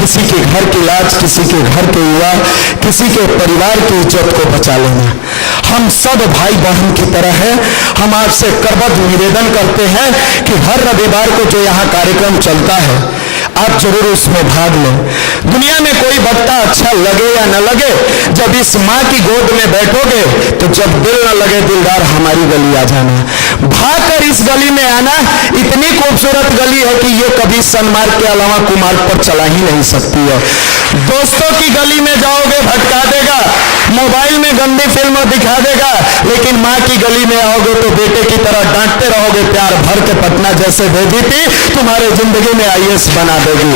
किसी के घर की लाज, किसी के घर के युवा, किसी के परिवार की इज्जत को बचा लेना। हम सब भाई बहन की तरह हैं। हम आपसे करबद्ध निवेदन करते हैं कि हर रविवार को जो यहाँ कार्यक्रम चलता है, आप जरूर उसमें भाग लें। दुनिया में कोई वक्ता अच्छा लगे या न लगे, जब इस माँ की गोद में बैठोगे तो जब दिल न लगे दिलदार हमारी गली आ जाना, भाग कर इस गली में आना। इतनी खूबसूरत गली है कि ये कभी सनमार्ग के अलावा कुमार्ग पर चला ही नहीं सकती है। दोस्तों की गली में जाओगे भटका देगा, मोबाइल में गंदी फिल्म दिखा देगा, लेकिन माँ की गली में आओगे तो बेटे की तरह डांटते रहोगे, प्यार भर के पटना जैसे भेजी थी तुम्हारे जिंदगी में IAS बना देगी।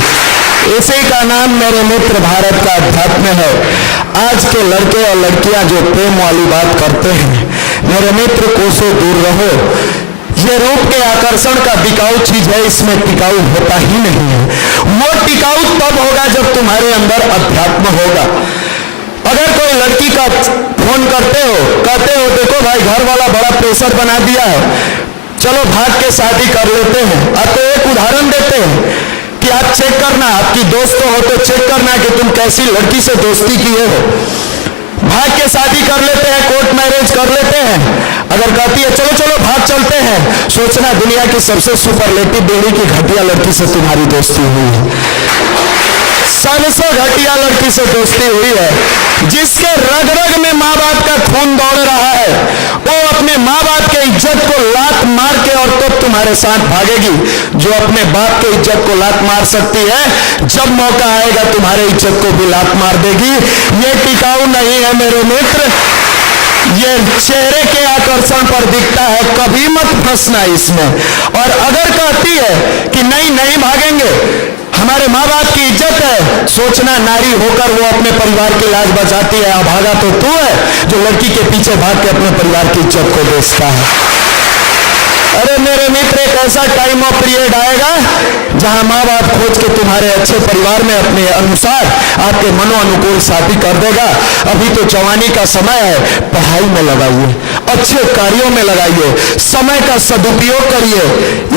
इसी का नाम मेरे मित्र भारत का अध्यात्म है। आज के लड़के और लड़कियां जो प्रेम वाली बात करते हैं, मेरे मित्र कोसों दूर रहो। ये रूप के आकर्षण का बिकाऊ चीज है, इसमें टिकाऊ होता ही नहीं है। वो टिकाऊ तब होगा जब तुम्हारे अंदर अध्यात्म होगा। अगर कोई लड़की का फोन करते हो, कहते हो देखो भाई घर वाला बड़ा प्रेशर बना दिया है, चलो भाग के शादी कर लेते हैं। अब तो एक उदाहरण देते हैं कि आप चेक करना, आपकी दोस्त हो तो चेक करना कि तुम कैसी लड़की से दोस्ती किए हो। भाग के शादी कर लेते हैं, कोर्ट मैरिज कर लेते हैं। अगर कहती है चलो चलो भाग चलते हैं, सोचना दुनिया की सबसे सुपरलेटिव डिग्री की घटिया लड़की से तुम्हारी दोस्ती हुई है। सबसे घटिया लड़की से दोस्ती हुई है। जिसके रग रग में माँ बाप का खून दौड़ रहा है, वो अपने माँ बाप के इज्जत को लात मार के और तब तुम्हारे साथ भागेगी। जो अपने बाप के इज्जत को लात मार सकती है, जब मौका आएगा तुम्हारे इज्जत को भी लात मार देगी। ये टिकाऊ नहीं है मेरे मित्र, ये चेहरे के आकर्षण पर दिखता है, कभी मत फंसना इसमें। और अगर कहती है कि नहीं नहीं भागेंगे, हमारे माँ बाप की इज्जत है, सोचना नारी होकर वो अपने परिवार की लाज बचाती है। अभागा तो तू है जो लड़की के पीछे भाग के अपने परिवार की इज्जत को बेचता है। अरे मेरे मित्र, एक ऐसा टाइम और पीरियड आएगा जहां माँ बाप खोज के तुम्हारे अच्छे परिवार में अपने अनुसार आपके मनो अनुकूल शादी कर देगा। अभी तो जवानी का समय है, पढ़ाई में लगाइए, अच्छे कार्यों में लगाइए, समय का सदुपयोग करिए।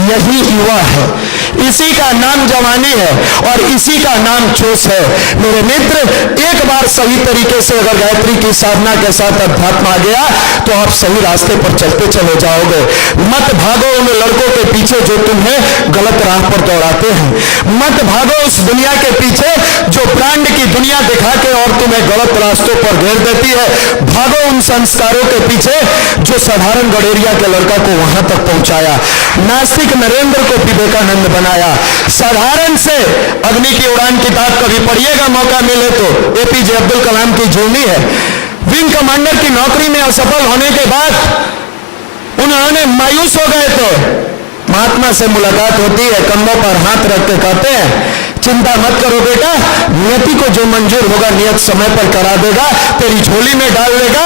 यही युवा है, इसी का नाम जवानी है और इसी का नाम जोश है। मेरे मित्र, एक बार सही तरीके से अगर गायत्री की साधना के साथ अध्यात्म आ गया तो आप सही रास्ते पर चलते चले जाओगे। मत भागो उन लड़कों के पीछे जो तुम्हें गलत राह पर दौड़ाते हैं। मत भागो उस दुनिया के पीछे जो ब्रांड की दुनिया दिखा के और तुम्हें गलत रास्तों पर घेर देती है। भागो उन संस्कारों के पीछे जो साधारण गडेरिया के लड़का को वहां तक पहुंचाया, नास्तिक नरेंद्र को विवेकानंद बनाया। साधारण से अग्नि की उड़ान किताब कभी पढ़िएगा, मौका मिले तो। APJ अब्दुल कलाम की जीवनी है। विंग कमांडर की नौकरी में असफल होने के बाद उन्होंने मायूस हो गए थे। महात्मा से मुलाकात होती है, कंधों पर हाथ रख के कहते हैं चिंता मत करो बेटा, नियति को जो मंजूर होगा नियत समय पर करा देगा, तेरी झोली में डाल देगा।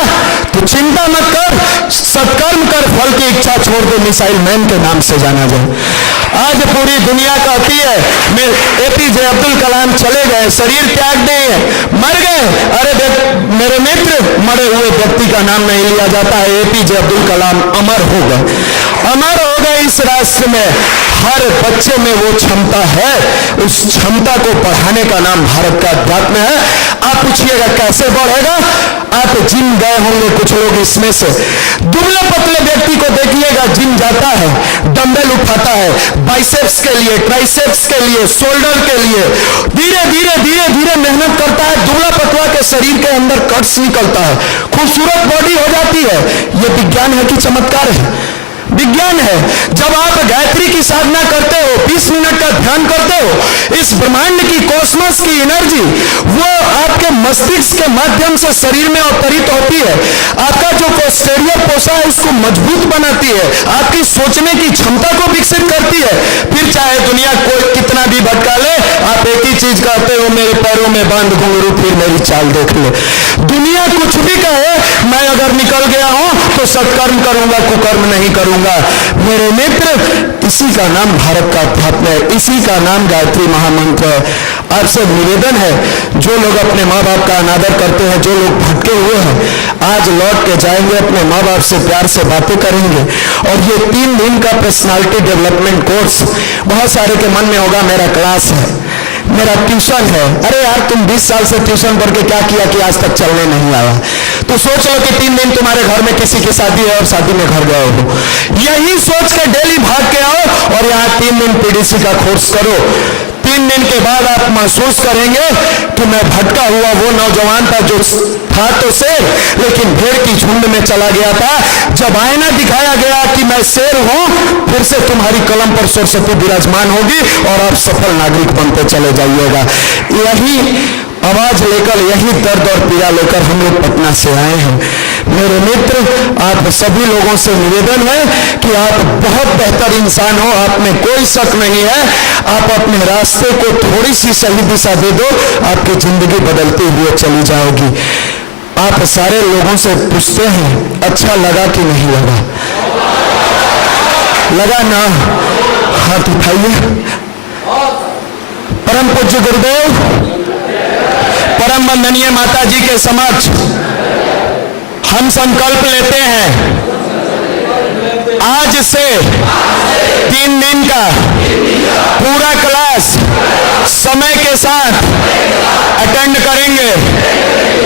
तो चिंता मत कर, सत्कर्म कर, फल की इच्छा छोड़ दे, मिसाइल मैन के नाम से जाना जाए। आज पूरी दुनिया कहती है APJ अब्दुल कलाम चले गए, शरीर त्याग दिए, मर गए। अरे मेरे मित्र, मरे हुए व्यक्ति का नाम नहीं लिया जाता है। APJ अब्दुल कलाम अमर हो गए, अमर हो गए इस राष्ट्र में। हर बच्चे में वो क्षमता है, उस क्षमता को बढ़ाने का नाम भारत का अध्यात्म है। आप पूछिएगा कैसे बढ़ेगा? आप जिम गए होंगे कुछ लोग इसमें से, दुबले पतले व्यक्ति को देखिएगा, जिम जाता है, डंबल उठाता है, बाइसेप्स के लिए, ट्राइसेप्स के लिए, शोल्डर के लिए, धीरे धीरे धीरे धीरे मेहनत करता है। दुबला पतला के शरीर के अंदर कट्स निकलता है, खूबसूरत बॉडी हो जाती है। ये विज्ञान है कि चमत्कार है? विज्ञान है। जब आप गायत्री की साधना करते हो, 20 मिनट का ध्यान करते हो, इस ब्रह्मांड की, कॉस्मोस की एनर्जी वो आपके मस्तिष्क के माध्यम से शरीर में अवतरित होती है। आपका जो पोस्टेरियर पोसा है उसको मजबूत बनाती है, आपकी सोचने की क्षमता को विकसित करती है। फिर चाहे दुनिया कोई कितना भी भटका ले, आप एक ही चीज कहते हो, मेरे पैरों में बांध घुंघरू, फिर मेरी चाल देख ले। दुनिया कुछ भी कहे, मैं अगर निकल गया हूं तो सत्कर्म करूंगा, कुकर्म नहीं करूंगा। मेरे मित्र, इसी का नाम भारत का अध्यात्म है, इसी का नाम गायत्री महामंत्र है। आपसे निवेदन है, जो लोग अपने माँ बाप का अनादर करते हैं, जो लोग भटके हुए हैं, आज लौट के जाएंगे, अपने माँ बाप से प्यार से बातें करेंगे। और ये 3 दिन का पर्सनालिटी डेवलपमेंट कोर्स, बहुत सारे के मन में होगा मेरा क्लास है, मेरा ट्यूशन है। अरे यार, तुम 20 साल से ट्यूशन पढ़ के क्या किया कि आज तक चलने नहीं आया? तो सोच लो कि 3 दिन तुम्हारे घर में किसी की शादी है और शादी में घर गए हो। यही सोच के डेली भाग के आओ और यहाँ 3 दिन PDC का कोर्स करो। 3 दिन के बाद आप महसूस करेंगे कि मैं भटका हुआ वो नौजवान था जो था तो शेर, लेकिन भेड़ की झुंड में चला गया था। जब आईना दिखाया गया कि मैं शेर हूं, फिर से तुम्हारी कलम पर सरस्वती विराजमान होगी और आप सफल नागरिक बनते चले जाइएगा। यही आवाज लेकर, यही दर्द और पीड़ा लेकर हम लोग पटना से आए हैं। मेरे मित्र, आप सभी लोगों से निवेदन है कि आप बहुत बेहतर इंसान हो, आप में कोई शक नहीं है। आप अपने रास्ते को थोड़ी सी सही दिशा दे दो, आपकी जिंदगी बदलती हुई चली जाएगी। आप सारे लोगों से पूछते हैं अच्छा लगा कि नहीं लगा? लगा ना? हाथ उठाइए। परम पूज्य गुरुदेव, परम वंदनीय माता जी के समक्ष हम संकल्प लेते हैं, आज से 3 दिन का पूरा क्लास समय के साथ अटेंड करेंगे।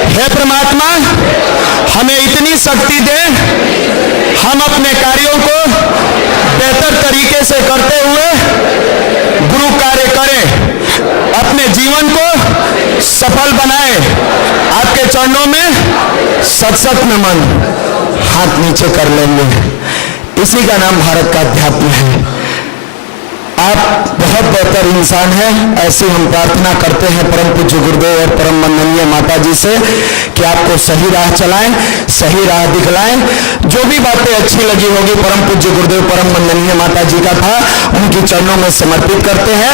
हे परमात्मा, हमें इतनी शक्ति दे, हम अपने कार्यों को बेहतर तरीके से करते हुए गुरु कार्य करें, अपने जीवन को सफल बनाए। आपके चरणों में सत नमन। हाथ नीचे कर लेंगे। इसी का नाम भारत का अध्यात्म है। आप बहुत बेहतर इंसान हैं, ऐसी हम प्रार्थना करते हैं परम पूज्य गुरुदेव और परम वंदनीय माता जी से कि आपको सही राह चलाएं, सही राह दिखलाएं। जो भी बातें अच्छी लगी होगी परम पूज्य गुरुदेव परम वंदनीय माता जी का था, उनकी चरणों में समर्पित करते हैं।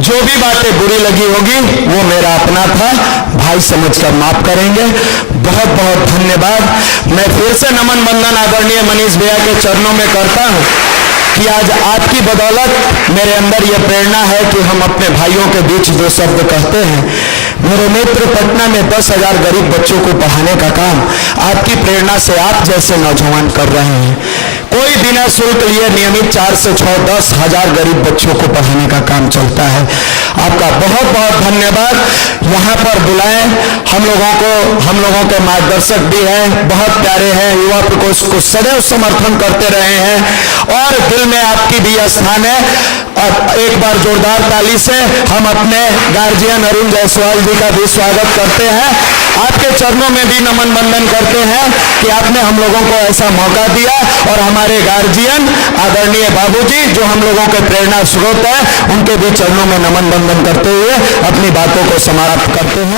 जो भी बातें बुरी लगी होगी वो मेरा अपना था, भाई समझकर माफ करेंगे। बहुत बहुत धन्यवाद। मैं फिर से नमन वंदन आदरणीय मनीष भैया के चरणों में करता हूँ कि आज आपकी बदौलत मेरे अंदर यह प्रेरणा है कि हम अपने भाइयों के बीच 2 शब्द कहते हैं। मेरे मित्र, पटना में 10,000 गरीब बच्चों को पढ़ाने का काम आपकी प्रेरणा से आप जैसे नौजवान कर रहे हैं। कोई बिना शुल्क लिए नियमित 4 से 6, 10,000 गरीब बच्चों को पढ़ाने का काम चलता है। आपका बहुत बहुत धन्यवाद। यहाँ पर बुलाएं, हम लोगों के मार्गदर्शक भी हैं, बहुत प्यारे हैं, युवा प्रकोष्ठ को सदैव समर्थन करते रहे हैं और दिल में आपकी भी स्थान है। और एक बार जोरदार ताली से हम अपने गार्जियन अरुण जायसवाल जी का भी स्वागत करते हैं। आपके चरणों में भी नमन वंदन करते हैं कि आपने हम लोगों को ऐसा मौका दिया। और हमारे गार्जियन आदरणीय बाबूजी जो हम लोगों के प्रेरणा स्रोत है, उनके भी चरणों में नमन वंदन करते हुए अपनी बातों को समाप्त करते हैं।